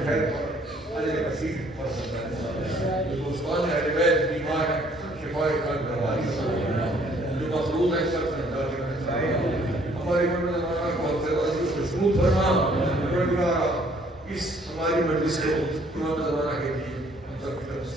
خیر پر اجر کثیر پر دوستان اہل بیت بیمار ہیں شفا قلب کروا جو مخلوق ہے سب سے ہماری زمانہ کو خوشنود فرما پروردگار اس ہماری مجلس کو امام زمانہ کے لیے ہم سب کی طرف سے